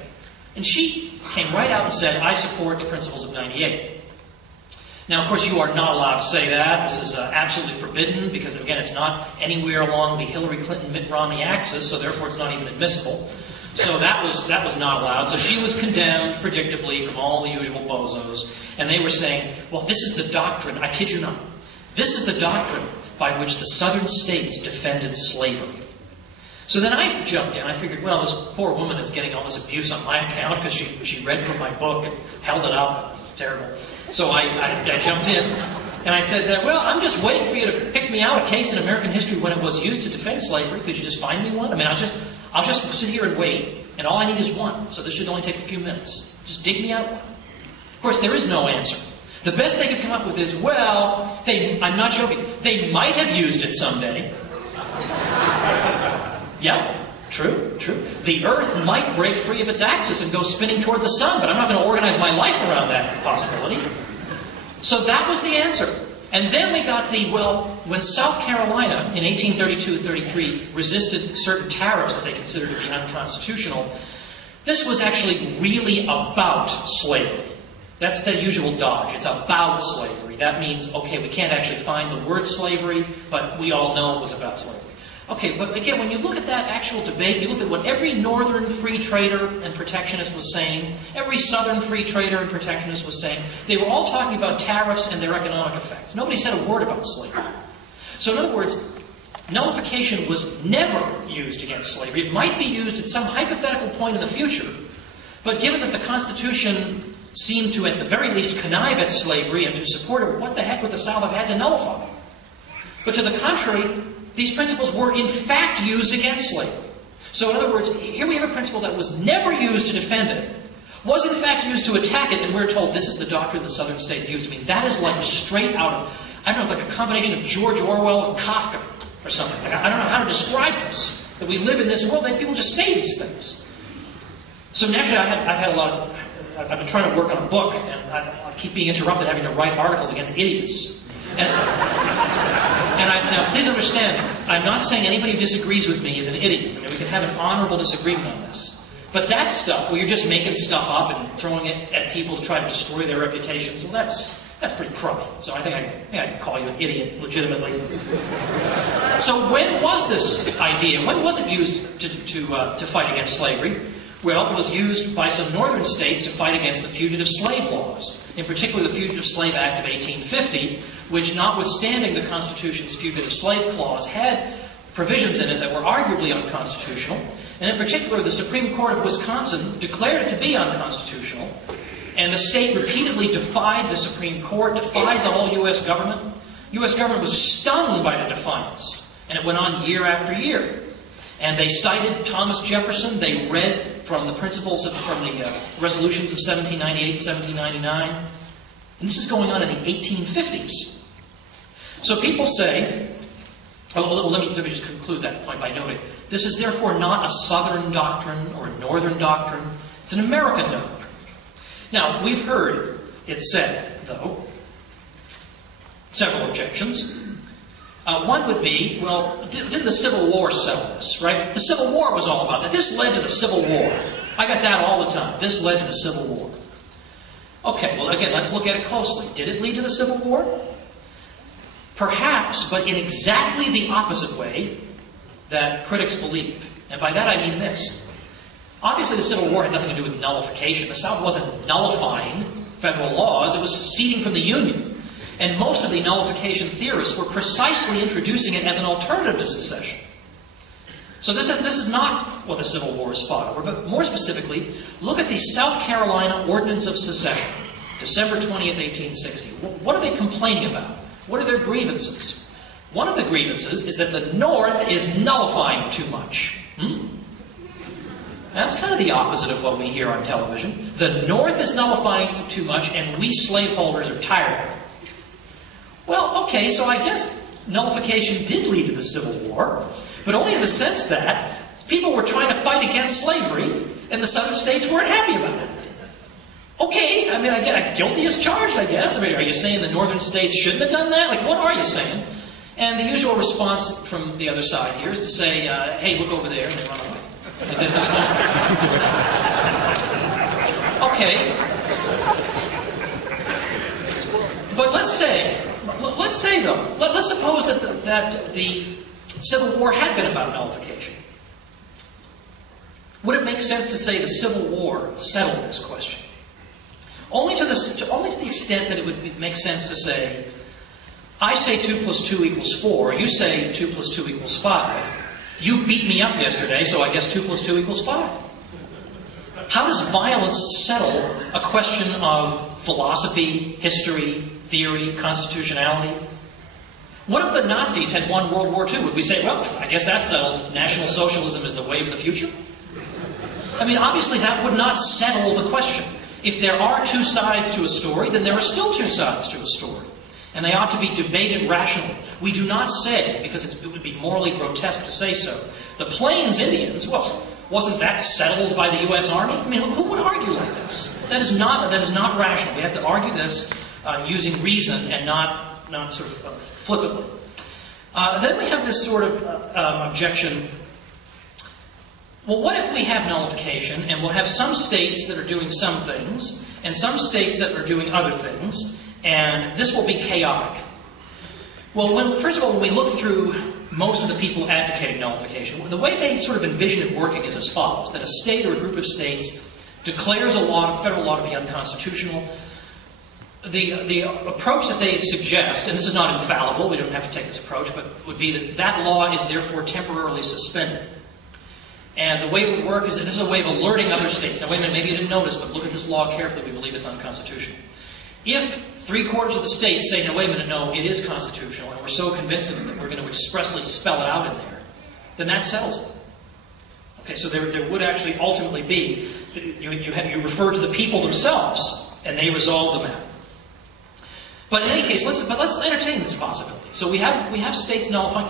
And she came right out and said, I support the Principles of 98. Now, of course, you are not allowed to say that. This is absolutely forbidden because, again, it's not anywhere along the Hillary Clinton-Mitt Romney axis, so therefore it's not even admissible. So that was not allowed. So she was condemned, predictably, from all the usual bozos. And they were saying, well, this is the doctrine, I kid you not, this is the doctrine by which the southern states defended slavery. So then I jumped in. I figured, well, this poor woman is getting all this abuse on my account because she read from my book and held it up. Terrible. So I jumped in and I said, well, I'm just waiting for you to pick me out a case in American history when it was used to defend slavery. Could you just find me one? I mean, I'll just sit here and wait, and all I need is one. So this should only take a few minutes. Just dig me out one. Of course, there is no answer. The best they could come up with is, well, I'm not joking, they might have used it someday. Yeah, true. The Earth might break free of its axis and go spinning toward the sun, but I'm not going to organize my life around that possibility. So that was the answer. And then we got when South Carolina in 1832-33 resisted certain tariffs that they considered to be unconstitutional, this was actually really about slavery. That's the usual dodge. It's about slavery. That means, okay, we can't actually find the word slavery, but we all know it was about slavery. Okay, but again, when you look at that actual debate, you look at what every northern free trader and protectionist was saying, every southern free trader and protectionist was saying, they were all talking about tariffs and their economic effects. Nobody said a word about slavery. So in other words, nullification was never used against slavery. It might be used at some hypothetical point in the future, but given that the Constitution seemed to, at the very least, connive at slavery and to support it, what the heck would the South have had to nullify? But to the contrary, these principles were in fact used against slavery. So in other words, here we have a principle that was never used to defend it, was in fact used to attack it, and we're told this is the doctrine the southern states used. I mean, that is like straight out of, I don't know, it's like a combination of George Orwell and Kafka or something. Like, I don't know how to describe this, that we live in this world, that people just say these things. So naturally, I've been trying to work on a book, and I keep being interrupted having to write articles against idiots. Now, please understand, I'm not saying anybody who disagrees with me is an idiot. I mean, we can have an honorable disagreement on this. But that stuff, where you're just making stuff up and throwing it at people to try to destroy their reputations, well, that's pretty crummy. So I think I can call you an idiot legitimately. So when was this idea, when was it used to fight against slavery? Well, it was used by some northern states to fight against the fugitive slave laws. In particular, the Fugitive Slave Act of 1850, which, notwithstanding the Constitution's fugitive slave clause, had provisions in it that were arguably unconstitutional. And in particular, the Supreme Court of Wisconsin declared it to be unconstitutional. And the state repeatedly defied the Supreme Court, defied the whole U.S. government. The U.S. government was stung by the defiance. And it went on year after year. And they cited Thomas Jefferson. They read from the principles from the resolutions of 1798 and 1799. And this is going on in the 1850s. So people say, let me just conclude that point by noting, this is therefore not a Southern doctrine or a Northern doctrine. It's an American doctrine. Now, we've heard it said, though, several objections. One would be, well, didn't the Civil War settle this, right? The Civil War was all about that. This led to the Civil War. I got that all the time. This led to the Civil War. Okay, well, again, let's look at it closely. Did it lead to the Civil War? Perhaps, but in exactly the opposite way that critics believe. And by that I mean this. Obviously, the Civil War had nothing to do with nullification. The South wasn't nullifying federal laws. It was seceding from the Union. And most of the nullification theorists were precisely introducing it as an alternative to secession. So this is not what the Civil War is fought over, but more specifically, look at the South Carolina Ordinance of Secession, December 20th, 1860. What are they complaining about? What are their grievances? One of the grievances is that the North is nullifying too much. That's kind of the opposite of what we hear on television. The North is nullifying too much, and we slaveholders are tired of it. Well, okay, so I guess nullification did lead to the Civil War, but only in the sense that people were trying to fight against slavery, and the Southern states weren't happy about it. Okay, I mean, guilty as charged, I guess. I mean, are you saying the Northern states shouldn't have done that? Like, what are you saying? And the usual response from the other side here is to say, hey, look over there, and they run away. And then there's no... Okay. But let's let's say though, let's suppose that the Civil War had been about nullification. Would it make sense to say the Civil War settled this question? Only to the extent that it would make sense to say, I say 2 + 2 = 4, you say 2 + 2 = 5. You beat me up yesterday, so I guess 2 + 2 = 5. How does violence settle a question of philosophy, history, theory, constitutionality? What if the Nazis had won World War II? Would we say, well, I guess that's settled. National Socialism is the wave of the future? I mean, obviously that would not settle the question. If there are two sides to a story, then there are still two sides to a story. And they ought to be debated rationally. We do not say, because it would be morally grotesque to say so, the Plains Indians, well, wasn't that settled by the U.S. Army? I mean, who would argue like this? That is not rational. We have to argue this using reason and not sort of flippantly. Then we have this sort of objection. Well, what if we have nullification and we'll have some states that are doing some things and some states that are doing other things, and this will be chaotic? Well, first of all, when we look through most of the people advocating nullification, the way they sort of envision it working is as follows: that a state or a group of states declares a federal law to be unconstitutional. The approach that they suggest, and this is not infallible, we don't have to take this approach, but would be that that law is therefore temporarily suspended. And the way it would work is that this is a way of alerting other states. Now, wait a minute, maybe you didn't notice, but look at this law carefully. We believe it's unconstitutional. If 3/4 of the states say, no, wait a minute, no, it is constitutional, and we're so convinced of it that we're going to expressly spell it out in there, then that settles it. Okay, so there would actually ultimately be, you refer to the people themselves, and they resolve the matter. But in any case, let's entertain this possibility. So we have states nullifying.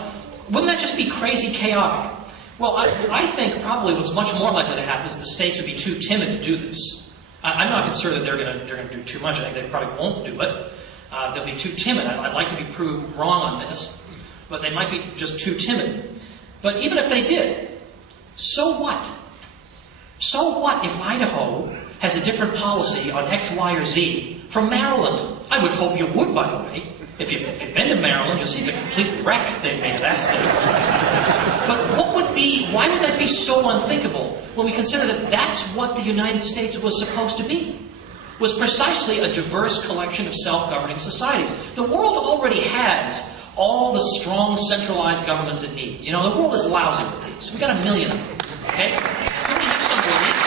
Wouldn't that just be crazy chaotic? Well, I think probably what's much more likely to happen is the states would be too timid to do this. I'm not concerned that they're going to do too much. I think they probably won't do it. They'll be too timid. I'd like to be proved wrong on this, but they might be just too timid. But even if they did, so what? So what if Idaho has a different policy on X, Y, or Z from Maryland? I would hope you would, by the way. If you've been to Maryland, you'll see it's a complete wreck they've made of that state. But why would that be so unthinkable when we consider that that's what the United States was supposed to be? Was precisely a diverse collection of self-governing societies. The world already has all the strong centralized governments it needs. You know, the world is lousy with these. We've got 1 million of them. Okay? Don't we have some beliefs?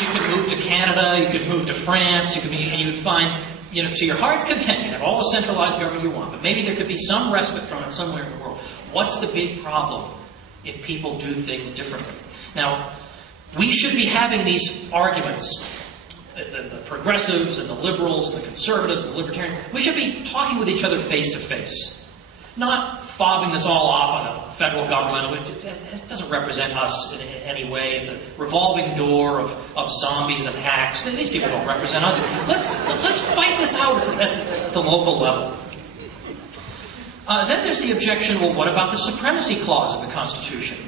You could move to Canada, you could move to France, and you would find, to your heart's content, you have all the centralized government you want, but maybe there could be some respite from it somewhere in the world. What's the big problem if people do things differently? Now, we should be having these arguments, the progressives and the liberals and the conservatives and the libertarians, we should be talking with each other face to face. Not fobbing this all off on the federal government, which it doesn't represent us in any way. It's a revolving door of zombies and hacks. These people don't represent us. Let's fight this out at the local level. Then there's the objection, well, what about the supremacy clause of the Constitution?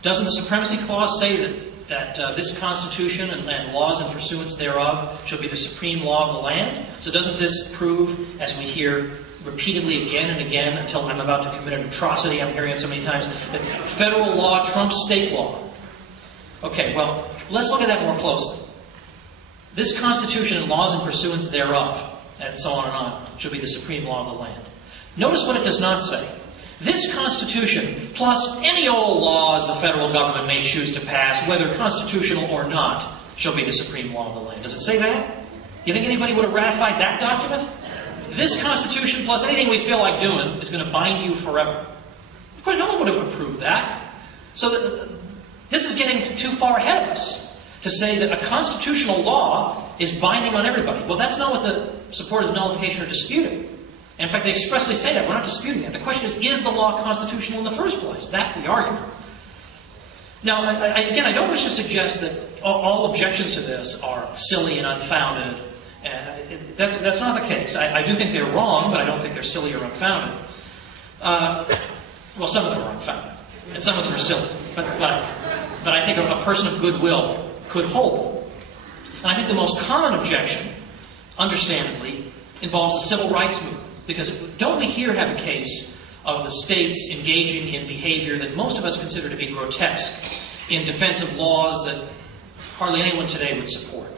Doesn't the supremacy clause say that this Constitution and laws in pursuance thereof shall be the supreme law of the land? So doesn't this prove, as we hear repeatedly again and again, until I'm about to commit an atrocity, I'm hearing it so many times, that federal law trumps state law? Okay, well, let's look at that more closely. This Constitution and laws in pursuance thereof, and so on and on, shall be the supreme law of the land. Notice what it does not say. This Constitution, plus any old laws the federal government may choose to pass, whether constitutional or not, shall be the supreme law of the land. Does it say that? You think anybody would have ratified that document? This Constitution, plus anything we feel like doing, is going to bind you forever. Of course, no one would have approved that. So this is getting too far ahead of us to say that a constitutional law is binding on everybody. Well, that's not what the supporters of nullification are disputing. In fact, they expressly say that. We're not disputing that. The question is the law constitutional in the first place? That's the argument. Now, again, I don't wish to suggest that all objections to this are silly and unfounded. That's not the case. I do think they're wrong, but I don't think they're silly or unfounded. Well, some of them are unfounded, and some of them are silly. But I think a person of goodwill could hope And I think the most common objection, understandably, involves the civil rights movement. Because don't we here have a case of the states engaging in behavior that most of us consider to be grotesque in defense of laws that hardly anyone today would support?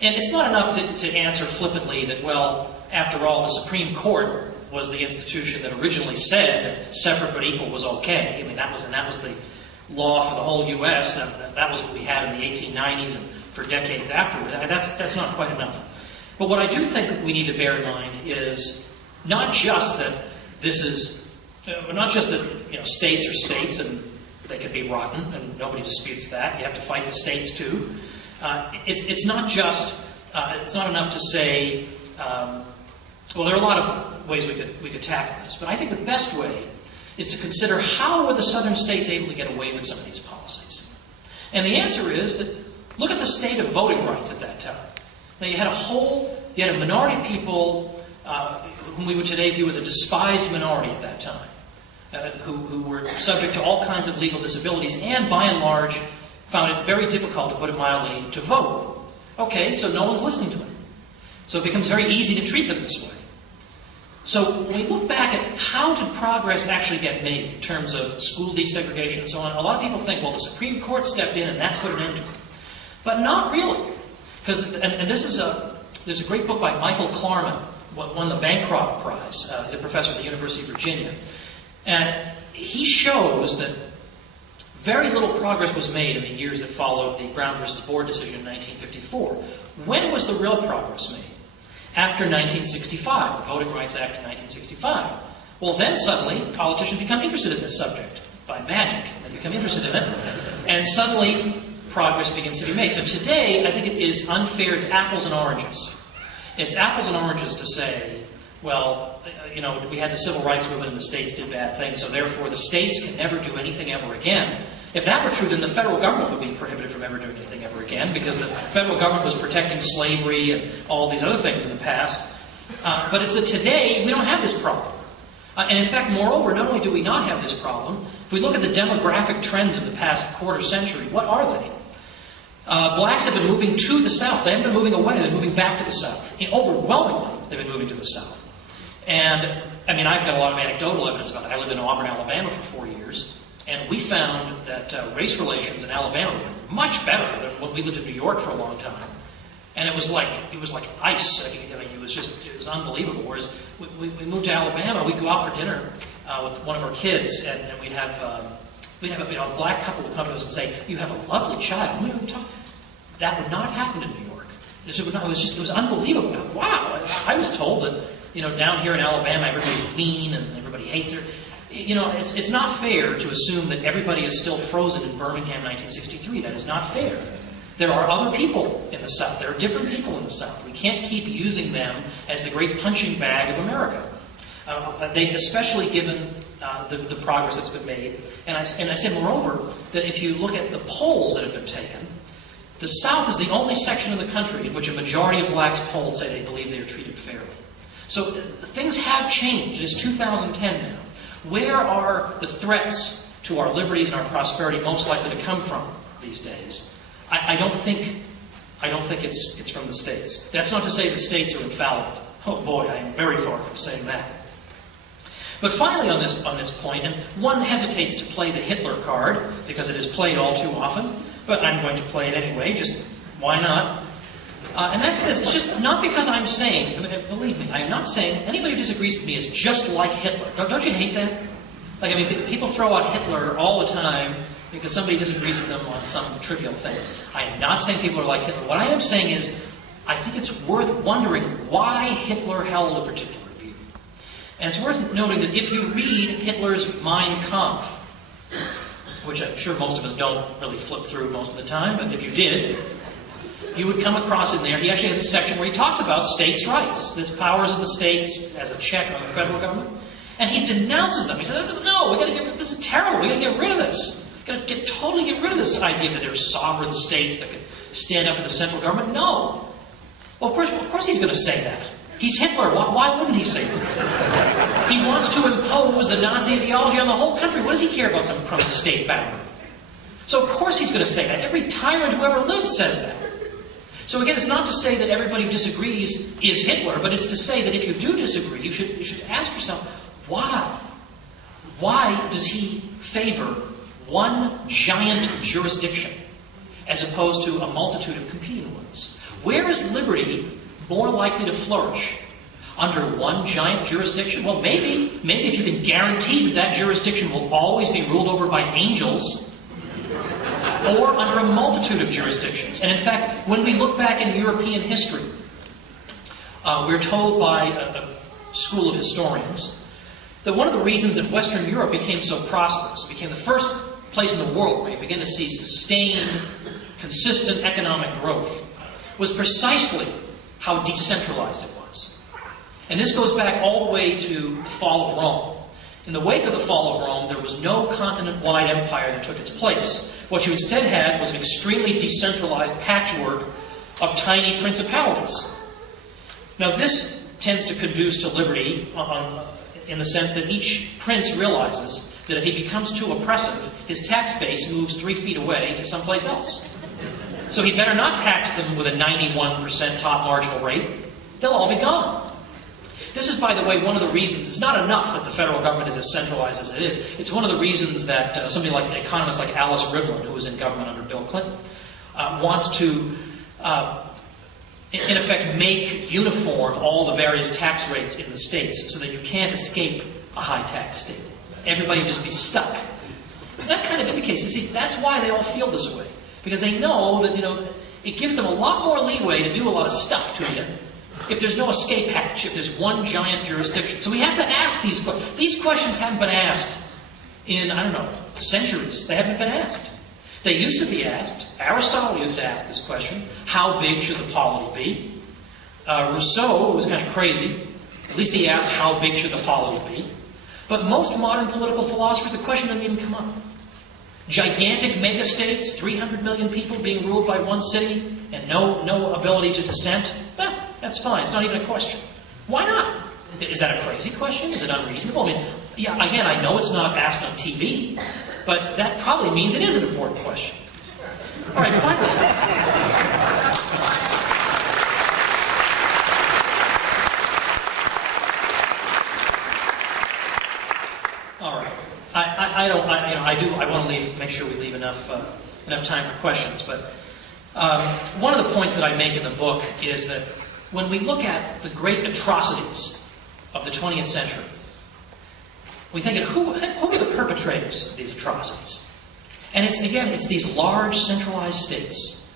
And it's not enough to answer flippantly that, well, after all, the Supreme Court was the institution that originally said that separate but equal was okay. I mean, that was the law for the whole U.S. That was what we had in the 1890s and for decades afterward. That's not quite enough. But what I do think we need to bear in mind is not just that states are states and they can be rotten, and nobody disputes that. You have to fight the states too. It's not enough to say. Well, there are a lot of ways we could tackle this, but I think the best way is to consider how were the southern states able to get away with some of these policies. And the answer is that look at the state of voting rights at that time. Now you had a minority of people whom we would today view as a despised minority at that time, who were subject to all kinds of legal disabilities and, by and large, found it very difficult, to put it mildly, to vote. Okay, so no one's listening to them. So it becomes very easy to treat them this way. So when we look back at how did progress actually get made in terms of school desegregation and so on, a lot of people think, well, the Supreme Court stepped in and that put an end to it. But not really. Because, there's a great book by Michael Klarman, won the Bancroft Prize. He's a professor at the University of Virginia. And he shows that very little progress was made in the years that followed the Brown versus Board decision in 1954. When was the real progress made? After 1965, the Voting Rights Act of 1965. Well, then suddenly, politicians become interested in this subject. By magic, they become interested in it. And suddenly, progress begins to be made. So today, I think it is unfair. It's apples and oranges. It's apples and oranges to say, well, we had the civil rights movement and the states did bad things, so therefore the states can never do anything ever again. If that were true, then the federal government would be prohibited from ever doing anything ever again, because the federal government was protecting slavery and all these other things in the past. But it's that today we don't have this problem. And in fact, moreover, not only do we not have this problem, if we look at the demographic trends of the past quarter century, what are they? Blacks have been moving to the South. They haven't been moving away. They've been moving back to the South. Overwhelmingly, they've been moving to the South. And, I've got a lot of anecdotal evidence about that. I lived in Auburn, Alabama for 4 years. And we found that race relations in Alabama were much better than when we lived in New York for a long time. And it was like ice. It was unbelievable. Whereas we moved to Alabama, we'd go out for dinner with one of our kids, and we'd have a black couple would come to us and say, "You have a lovely child." That would not have happened in New York. It was unbelievable. Wow! I was told that down here in Alabama everybody's mean and everybody hates her. It's not fair to assume that everybody is still frozen in Birmingham 1963. That is not fair. There are other people in the South. There are different people in the South. We can't keep using them as the great punching bag of America. Especially given the progress that's been made. And I say, moreover, that if you look at the polls that have been taken, the South is the only section of the country in which a majority of blacks polled say they believe they are treated fairly. So things have changed. It's 2010 now. Where are the threats to our liberties and our prosperity most likely to come from these days? I don't think it's from the states. That's not to say the states are infallible. Oh boy, I am very far from saying that. But finally on this point, and one hesitates to play the Hitler card because it is played all too often, but I'm going to play it anyway, just why not? And that's this. It's just not because I'm saying, believe me, I'm not saying anybody who disagrees with me is just like Hitler. Don't you hate that? People throw out Hitler all the time because somebody disagrees with them on some trivial thing. I am not saying people are like Hitler. What I am saying is, I think it's worth wondering why Hitler held a particular view. And it's worth noting that if you read Hitler's Mein Kampf, which I'm sure most of us don't really flip through most of the time, but if you did, you would come across in there, he actually has a section where he talks about states' rights, the powers of the states as a check on the federal government. And he denounces them. He says, no, this is terrible, we got to get rid of this. Got to totally get rid of this idea that there are sovereign states that can stand up to the central government. No. Well, of course he's going to say that. He's Hitler. Why wouldn't he say that? He wants to impose the Nazi ideology on the whole country. What does he care about some crummy state boundary? So of course he's going to say that. Every tyrant who ever lived says that. So again, it's not to say that everybody who disagrees is Hitler, but it's to say that if you do disagree, you should ask yourself, why? Why does he favor one giant jurisdiction as opposed to a multitude of competing ones? Where is liberty more likely to flourish? Under one giant jurisdiction? Well, maybe if you can guarantee that that jurisdiction will always be ruled over by angels, or under a multitude of jurisdictions. And in fact, when we look back in European history, we're told by a school of historians that one of the reasons that Western Europe became so prosperous, became the first place in the world where you begin to see sustained, consistent economic growth, was precisely how decentralized it was. And this goes back all the way to the fall of Rome. In the wake of the fall of Rome, there was no continent-wide empire that took its place. What you instead had was an extremely decentralized patchwork of tiny principalities. Now, this tends to conduce to liberty in the sense that each prince realizes that if he becomes too oppressive, his tax base moves 3 feet away to someplace else. So he better not tax them with a 91% top marginal rate. They'll all be gone. This is, by the way, one of the reasons. It's not enough that the federal government is as centralized as it is. It's one of the reasons that somebody like an economist like Alice Rivlin, who was in government under Bill Clinton, wants to, in effect, make uniform all the various tax rates in the states so that you can't escape a high tax state. Everybody would just be stuck. So that kind of indicates, you see, that's why they all feel this way. Because they know that, it gives them a lot more leeway to do a lot of stuff to you if there's no escape hatch, if there's one giant jurisdiction. So we have to ask these questions. These questions haven't been asked in, centuries. They haven't been asked. They used to be asked. Aristotle used to ask this question. How big should the polity be? Rousseau was kind of crazy. At least he asked, how big should the polity be? But most modern political philosophers, the question doesn't even come up. Gigantic megastates, 300 million people being ruled by one city, and no ability to dissent? Well, that's fine. It's not even a question. Why not? Is that a crazy question? Is it unreasonable? Yeah, again, I know it's not asked on TV, but that probably means it is an important question. All right, finally. All right. I want to make sure we leave enough time for questions. But one of the points that I make in the book is that when we look at the great atrocities of the 20th century, we think of who were the perpetrators of these atrocities? And it's these large centralized states.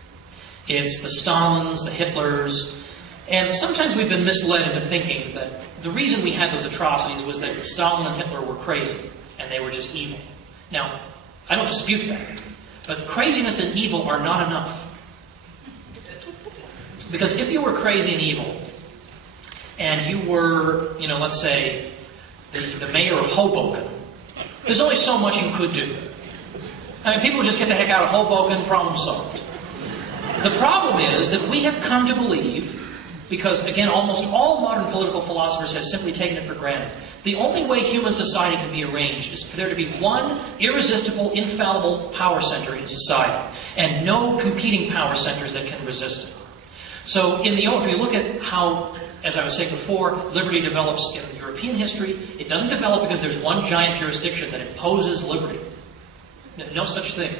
It's the Stalins, the Hitlers, and sometimes we've been misled into thinking that the reason we had those atrocities was that Stalin and Hitler were crazy, and they were just evil. Now, I don't dispute that, but craziness and evil are not enough. Because if you were crazy and evil, and you were, let's say, the mayor of Hoboken, there's only so much you could do. People would just get the heck out of Hoboken, problem solved. The problem is that we have come to believe, because, again, almost all modern political philosophers have simply taken it for granted, the only way human society can be arranged is for there to be one irresistible, infallible power center in society, and no competing power centers that can resist it. So, if you look at how, as I was saying before, liberty develops in European history, it doesn't develop because there's one giant jurisdiction that imposes liberty. No such thing.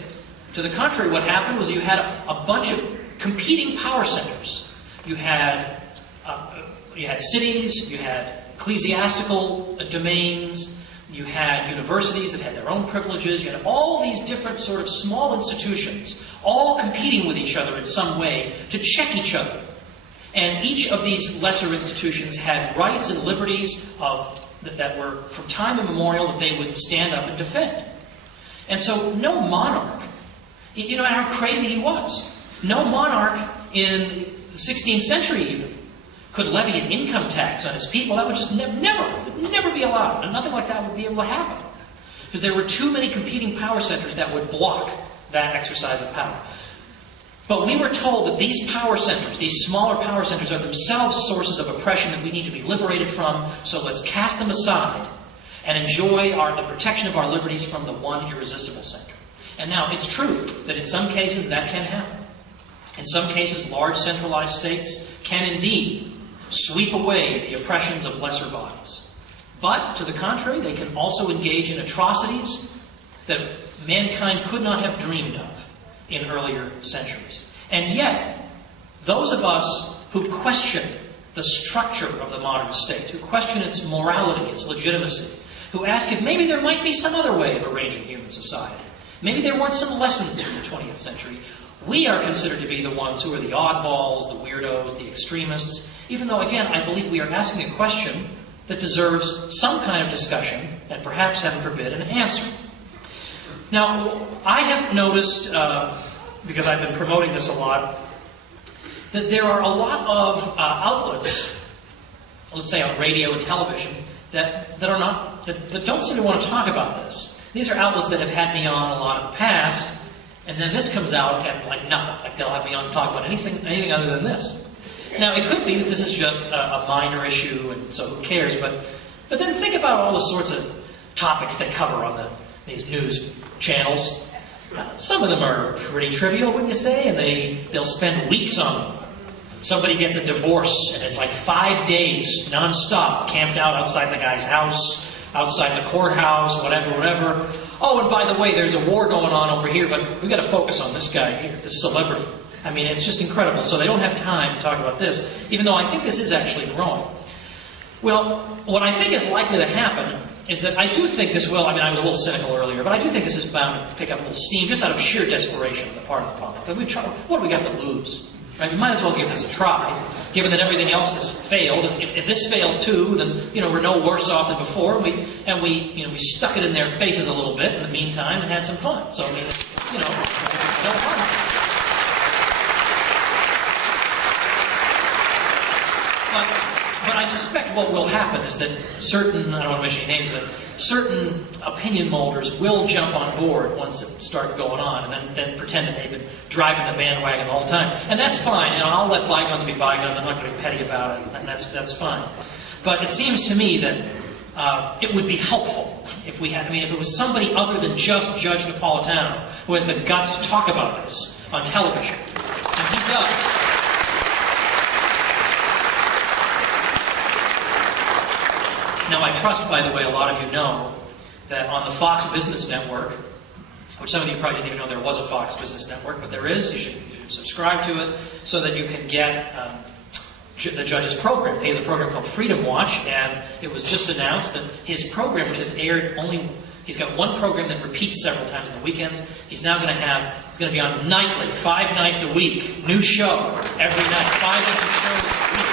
To the contrary, what happened was you had a bunch of competing power centers. You had cities, you had ecclesiastical domains, you had universities that had their own privileges, you had all these different sort of small institutions, all competing with each other in some way to check each other. And each of these lesser institutions had rights and liberties that were from time immemorial that they would stand up and defend. And so no monarch, no matter how crazy he was, no monarch in the 16th century even could levy an income tax on his people. That would just never be allowed. And nothing like that would be able to happen. Because there were too many competing power centers that would block that exercise of power. But we were told that these power centers, these smaller power centers, are themselves sources of oppression that we need to be liberated from, so let's cast them aside and enjoy the protection of our liberties from the one irresistible center. And now, it's true that in some cases that can happen. In some cases, large centralized states can indeed sweep away the oppressions of lesser bodies. But, to the contrary, they can also engage in atrocities that mankind could not have dreamed of in earlier centuries. And yet, those of us who question the structure of the modern state, who question its morality, its legitimacy, who ask if maybe there might be some other way of arranging human society, maybe there weren't some lessons from the 20th century, we are considered to be the ones who are the oddballs, the weirdos, the extremists, even though, again, I believe we are asking a question that deserves some kind of discussion, and perhaps, heaven forbid, an answer. Now, I have noticed, because I've been promoting this a lot, that there are a lot of outlets, let's say on radio and television, that don't seem to want to talk about this. These are outlets that have had me on a lot in the past, and then this comes out and like nothing. Like they'll have me on to talk about anything other than this. Now, it could be that this is just a minor issue, and so who cares? But then think about all the sorts of topics they cover on these news channels. Some of them are pretty trivial, wouldn't you say? And they'll spend weeks on them. Somebody gets a divorce, and it's like 5 days non-stop, camped out outside the guy's house, outside the courthouse, whatever. Oh, and by the way, there's a war going on over here, but we've got to focus on this guy here, this celebrity. I mean, it's just incredible. So they don't have time to talk about this, even though I think this is actually growing. Well, what I think is likely to happen is that I do think this will, I mean, I was a little cynical earlier, but I do think this is bound to pick up a little steam just out of sheer desperation on the part of the public. Like what have we got to lose? Right? We might as well give this a try, given that everything else has failed. If this fails too, then we're no worse off than before. We stuck it in their faces a little bit in the meantime and had some fun. So I mean, no harm. But I suspect what will happen is that certain, I don't want to mention any names, but certain opinion molders will jump on board once it starts going on, and then pretend that they've been driving the bandwagon the whole time. And that's fine. I'll let bygones be bygones. I'm not going to be petty about it, and that's fine. But it seems to me that it would be helpful if we had, if it was somebody other than just Judge Napolitano who has the guts to talk about this on television. And he does. Now, I trust, by the way, a lot of you know that on the Fox Business Network, which some of you probably didn't even know there was a Fox Business Network, but there is. You should subscribe to it so that you can get the judge's program. He has a program called Freedom Watch, and it was just announced that his program, which has aired he's got one program that repeats several times on the weekends. He's now going to it's going to be on nightly, 5 nights a week, new show every night, 5 different shows a week.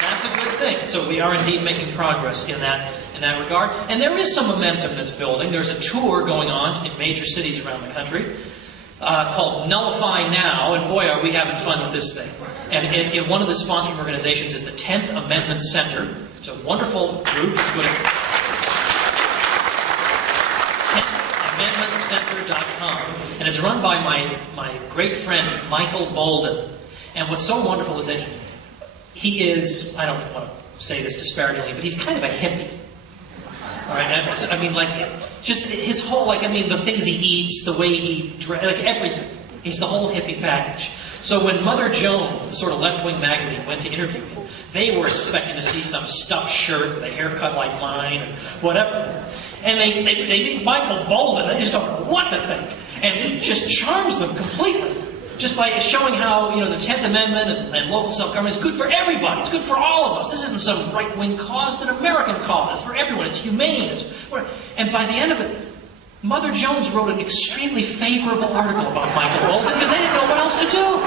That's a good thing. So we are indeed making progress in that regard. And there is some momentum that's building. There's a tour going on in major cities around the country called Nullify Now, and boy, are we having fun with this thing. And one of the sponsoring organizations is the 10th Amendment Center. It's a wonderful group. Go to 10thamendmentcenter.com, and it's run by my great friend Michael Bolden. And what's so wonderful is that he is, I don't want to say this disparagingly, but he's kind of a hippie. All right? I mean, like, just his whole, the things he eats, the way he dresses, everything. He's the whole hippie package. So when Mother Jones, the sort of left-wing magazine, went to interview him, they were expecting to see some stuffed shirt with a haircut like mine and whatever. And they meet Michael Bolden, they just don't know what to think. And he just charms them completely. Just by showing how, the 10th Amendment and local self-government is good for everybody. It's good for all of us. This isn't some right-wing cause. It's an American cause. It's for everyone. It's humane. And by the end of it, Mother Jones wrote an extremely favorable article about Michael Bolden because they didn't know what else to do.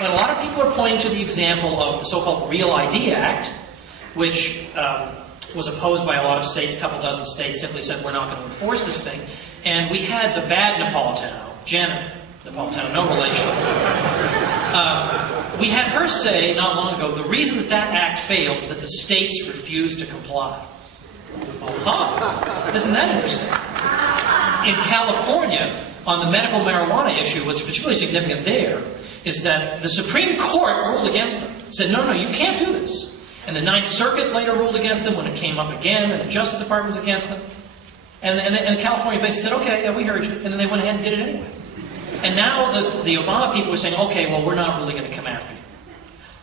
But a lot of people are pointing to the example of the so-called Real ID Act, which was opposed by a lot of states. A couple dozen states simply said, we're not going to enforce this thing. And we had the bad Napolitano, Janet Napolitano, no relation. We had her say not long ago, the reason that act failed was that the states refused to comply. Isn't that interesting? In California, on the medical marijuana issue, what's particularly significant there is that the Supreme Court ruled against them. Said, no, you can't do this. And the Ninth Circuit later ruled against them when it came up again, and the Justice Department was against them. And the California base said, okay, yeah, we heard you. And then they went ahead and did it anyway. And now the Obama people are saying, okay, well, we're not really going to come after you.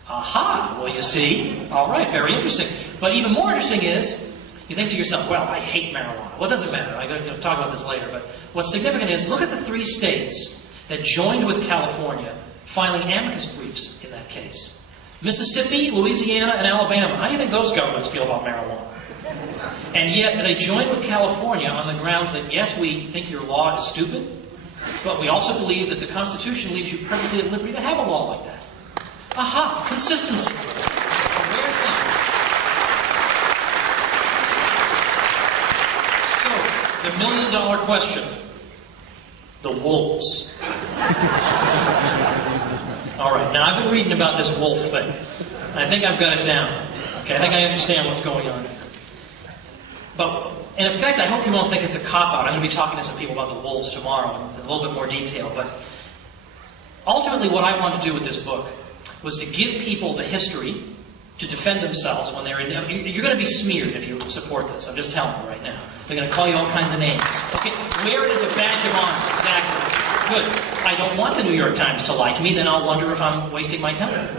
Aha, well, you see, all right, very interesting. But even more interesting is, you think to yourself, well, I hate marijuana. Well, it doesn't matter. I'm going to talk about this later. But what's significant is, look at the 3 states that joined with California filing amicus briefs in that case. Mississippi, Louisiana, and Alabama. How do you think those governments feel about marijuana? And yet they joined with California on the grounds that, yes, we think your law is stupid, but we also believe that the Constitution leaves you perfectly at liberty to have a law like that. Aha, consistency. So, the million-dollar question. The wolves. All right, now I've been reading about this wolf thing. I think I've got it down. Okay, I think I understand what's going on. But, in effect, I hope you won't think it's a cop-out. I'm going to be talking to some people about the wolves tomorrow in a little bit more detail. But ultimately, what I want to do with this book was to give people the history to defend themselves when they're in... You're going to be smeared if you support this. I'm just telling you right now. They're going to call you all kinds of names. Okay, wear it as a badge of honor. Exactly. Good. I don't want the New York Times to like me, then I'll wonder if I'm wasting my time.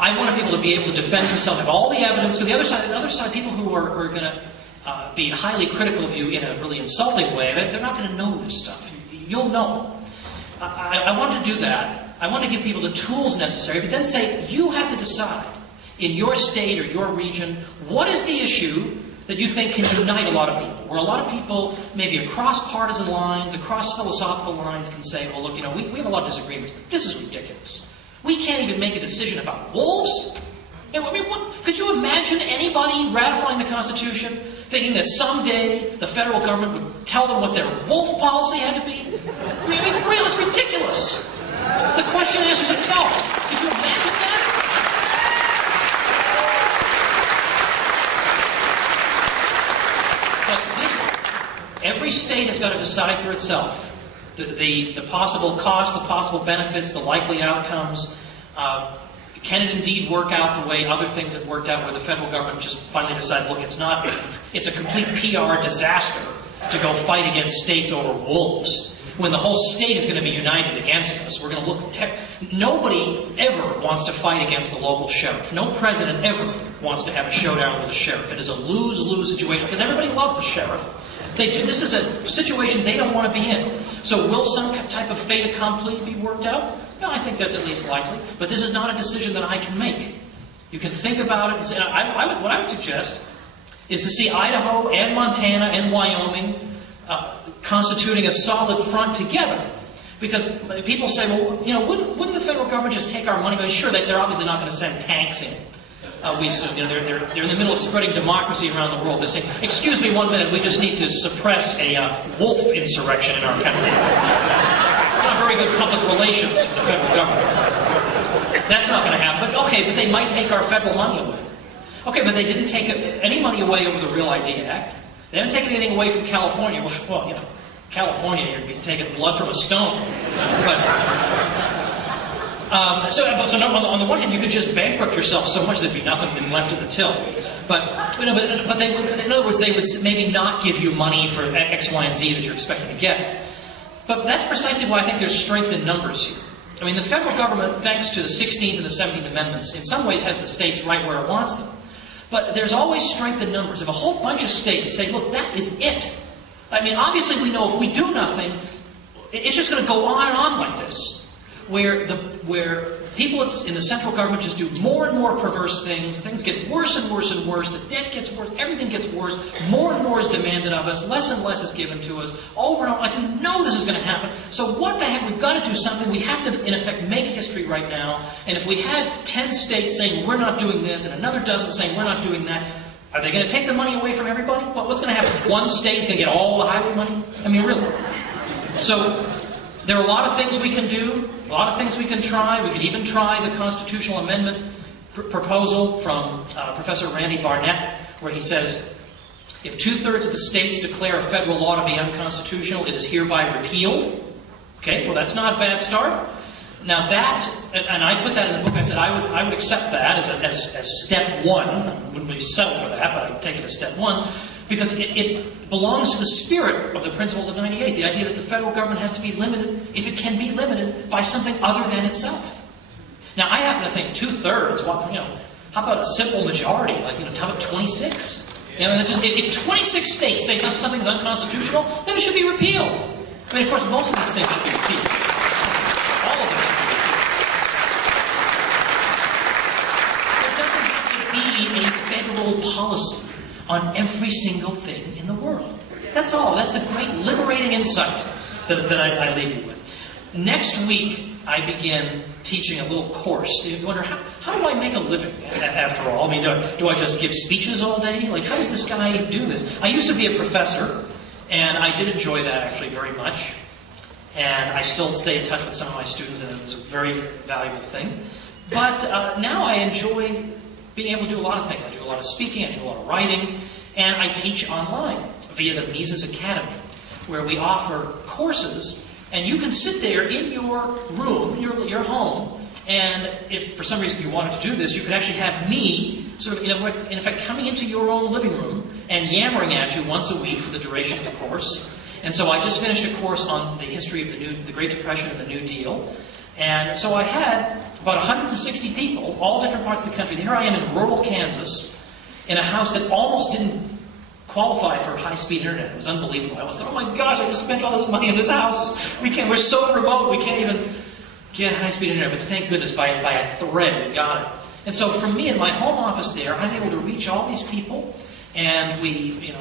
I want people to be able to defend themselves, have all the evidence. Because the other side, people who are going to be highly critical of you in a really insulting way, they're not going to know this stuff. You'll know. I want to do that. I want to give people the tools necessary, but then say, you have to decide in your state or your region, what is the issue that you think can unite a lot of people? Where a lot of people, maybe across partisan lines, across philosophical lines, can say, well, look, we have a lot of disagreements, but this is ridiculous. We can't even make a decision about wolves. I mean, could you imagine anybody ratifying the Constitution thinking that someday the federal government would tell them what their wolf policy had to be? I mean, really, it's ridiculous. The question answers itself. Could you imagine that? But every state has got to decide for itself. The possible costs, the possible benefits, the likely outcomes. Can it indeed work out the way other things have worked out, where the federal government just finally decides, look, it's a complete PR disaster to go fight against states over wolves, when the whole state is going to be united against us. We're going to look... Nobody ever wants to fight against the local sheriff. No president ever wants to have a showdown with a sheriff. It is a lose-lose situation, because everybody loves the sheriff. This is a situation they don't want to be in. So will some type of fait accompli be worked out? No, I think that's at least likely. But this is not a decision that I can make. You can think about it and say, what I would suggest is to see Idaho and Montana and Wyoming constituting a solid front together. Because people say, well, wouldn't the federal government just take our money? I mean, sure, they're obviously not going to send tanks in. We assume, they're in the middle of spreading democracy around the world. They're saying, excuse me 1 minute, we just need to suppress a wolf insurrection in our country. It's not very good public relations for the federal government. That's not going to happen. But they might take our federal money away. Okay, but they didn't take any money away over the Real ID Act. They haven't taken anything away from California. Well, California, you'd be taking blood from a stone. So on the one hand, you could just bankrupt yourself so much there'd be nothing left in the till. But they would, in other words, they would maybe not give you money for X, Y, and Z that you're expecting to get. But that's precisely why I think there's strength in numbers here. I mean, the federal government, thanks to the 16th and the 17th Amendments, in some ways has the states right where it wants them. But there's always strength in numbers. If a whole bunch of states say, look, that is it. I mean, obviously we know if we do nothing, it's just going to go on and on like this. Where people in the central government just do more and more perverse things. Things get worse and worse and worse. The debt gets worse. Everything gets worse. More and more is demanded of us. Less and less is given to us. Over and over. Like, we know this is going to happen. So what the heck? We've got to do something. We have to, in effect, make history right now. And if we had 10 states saying, we're not doing this, and another dozen saying, we're not doing that, are they going to take the money away from everybody? What's going to happen? One state's going to get all the highway money? I mean, really. So there are a lot of things we can do. A lot of things we can try. We could even try the constitutional amendment proposal from Professor Randy Barnett, where he says, if 2/3 of the states declare a federal law to be unconstitutional, it is hereby repealed. Okay, well, that's not a bad start. Now that, and I put that in the book, I said I would accept that as step one. I wouldn't really settle for that, but I would take it as step one. Because it belongs to the spirit of the principles of 98, the idea that the federal government has to be limited, if it can be limited, by something other than itself. Now, I happen to think 2/3, how about a simple majority, like, how about 26? If 26 states say something's unconstitutional, then it should be repealed. I mean, of course, most of these things should be repealed. All of them should be repealed. There doesn't have to be a federal policy on every single thing in the world. That's all. That's the great liberating insight that I leave you with. Next week, I begin teaching a little course. You wonder, how do I make a living after all? I mean, do I just give speeches all day? Like, how does this guy do this? I used to be a professor, and I did enjoy that actually very much. And I still stay in touch with some of my students, and it was a very valuable thing. But now I enjoy being able to do a lot of things. I do a lot of speaking, I do a lot of writing, and I teach online via the Mises Academy, where we offer courses. And you can sit there in your room, your home, and if for some reason you wanted to do this, you could actually have me sort of, in effect, coming into your own living room and yammering at you once a week for the duration of the course. And so I just finished a course on the history of the Great Depression and the New Deal. And so I had about 160 people, all different parts of the country. Here I am in rural Kansas, in a house that almost didn't qualify for high-speed internet. It was unbelievable. I was like, oh my gosh, I just spent all this money in this house. We're so remote, we can't even get high-speed internet. But thank goodness, by a thread, we got it. And so from me in my home office there, I'm able to reach all these people, and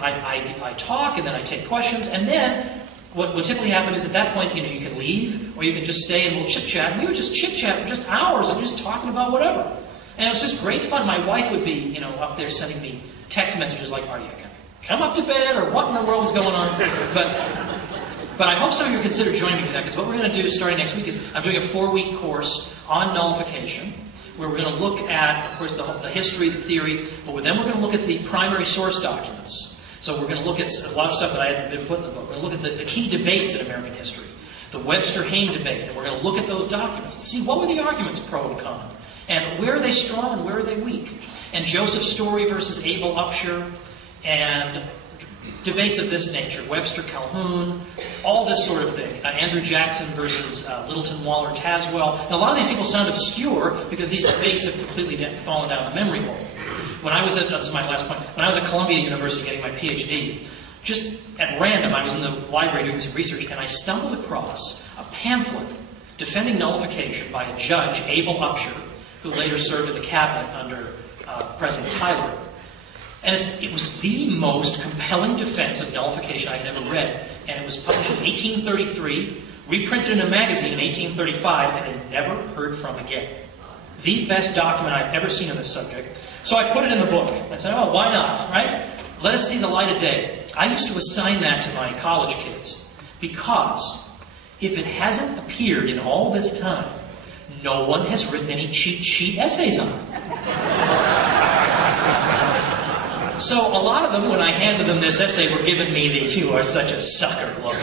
I talk, and then I take questions, and then what typically happens is at that point, you can leave, or you can just stay and we'll chit-chat. And we would just chit-chat for just hours and just talking about whatever. And it was just great fun. My wife would be, up there sending me text messages like, are you okay? Come up to bed, or what in the world is going on? But I hope some of you consider joining me for that, because what we're going to do starting next week is I'm doing a 4-week course on nullification, where we're going to look at, of course, the history, the theory, but then we're going to look at the primary source documents. So we're going to look at a lot of stuff that I hadn't been put in the book. We're going to look at the key debates in American history, the Webster-Hayne debate, and we're going to look at those documents and see what were the arguments pro and con, and where are they strong and where are they weak. And Joseph Story versus Abel Upshur, and debates of this nature, Webster Calhoun, all this sort of thing. Andrew Jackson versus Littleton Waller Tazewell. And a lot of these people sound obscure because these debates have completely fallen down the memory hole. When I was at, this is my last point, when I was at Columbia University getting my PhD, just at random, I was in the library doing some research, and I stumbled across a pamphlet defending nullification by a judge, Abel Upshur, who later served in the cabinet under President Tyler. And it was the most compelling defense of nullification I had ever read. And it was published in 1833, reprinted in a magazine in 1835, and I never heard from again. The best document I've ever seen on this subject. So I put it in the book. I said, oh, why not, right? Let it see the light of day. I used to assign that to my college kids, because if it hasn't appeared in all this time, no one has written any cheat sheet essays on it. So a lot of them, when I handed them this essay, were giving me the "you are such a sucker" look.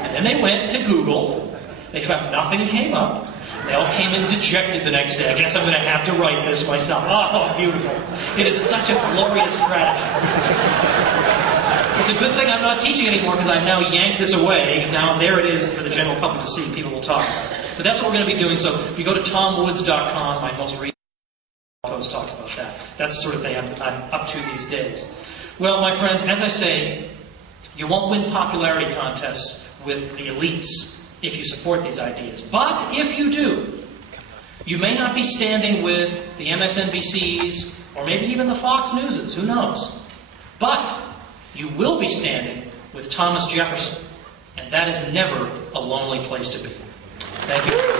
And then they went to Google. They found nothing came up. They all came in dejected the next day. I guess I'm going to have to write this myself. Oh, beautiful. It is such a glorious strategy. It's a good thing I'm not teaching anymore, because I've now yanked this away, because now there it is for the general public to see. People will talk about it. But that's what we're going to be doing. So if you go to tomwoods.com, my most recent post talks about that. That's the sort of thing I'm up to these days. Well, my friends, as I say, you won't win popularity contests with the elites if you support these ideas. But if you do, you may not be standing with the MSNBCs or maybe even the Fox Newses, who knows? But you will be standing with Thomas Jefferson, and that is never a lonely place to be. Thank you.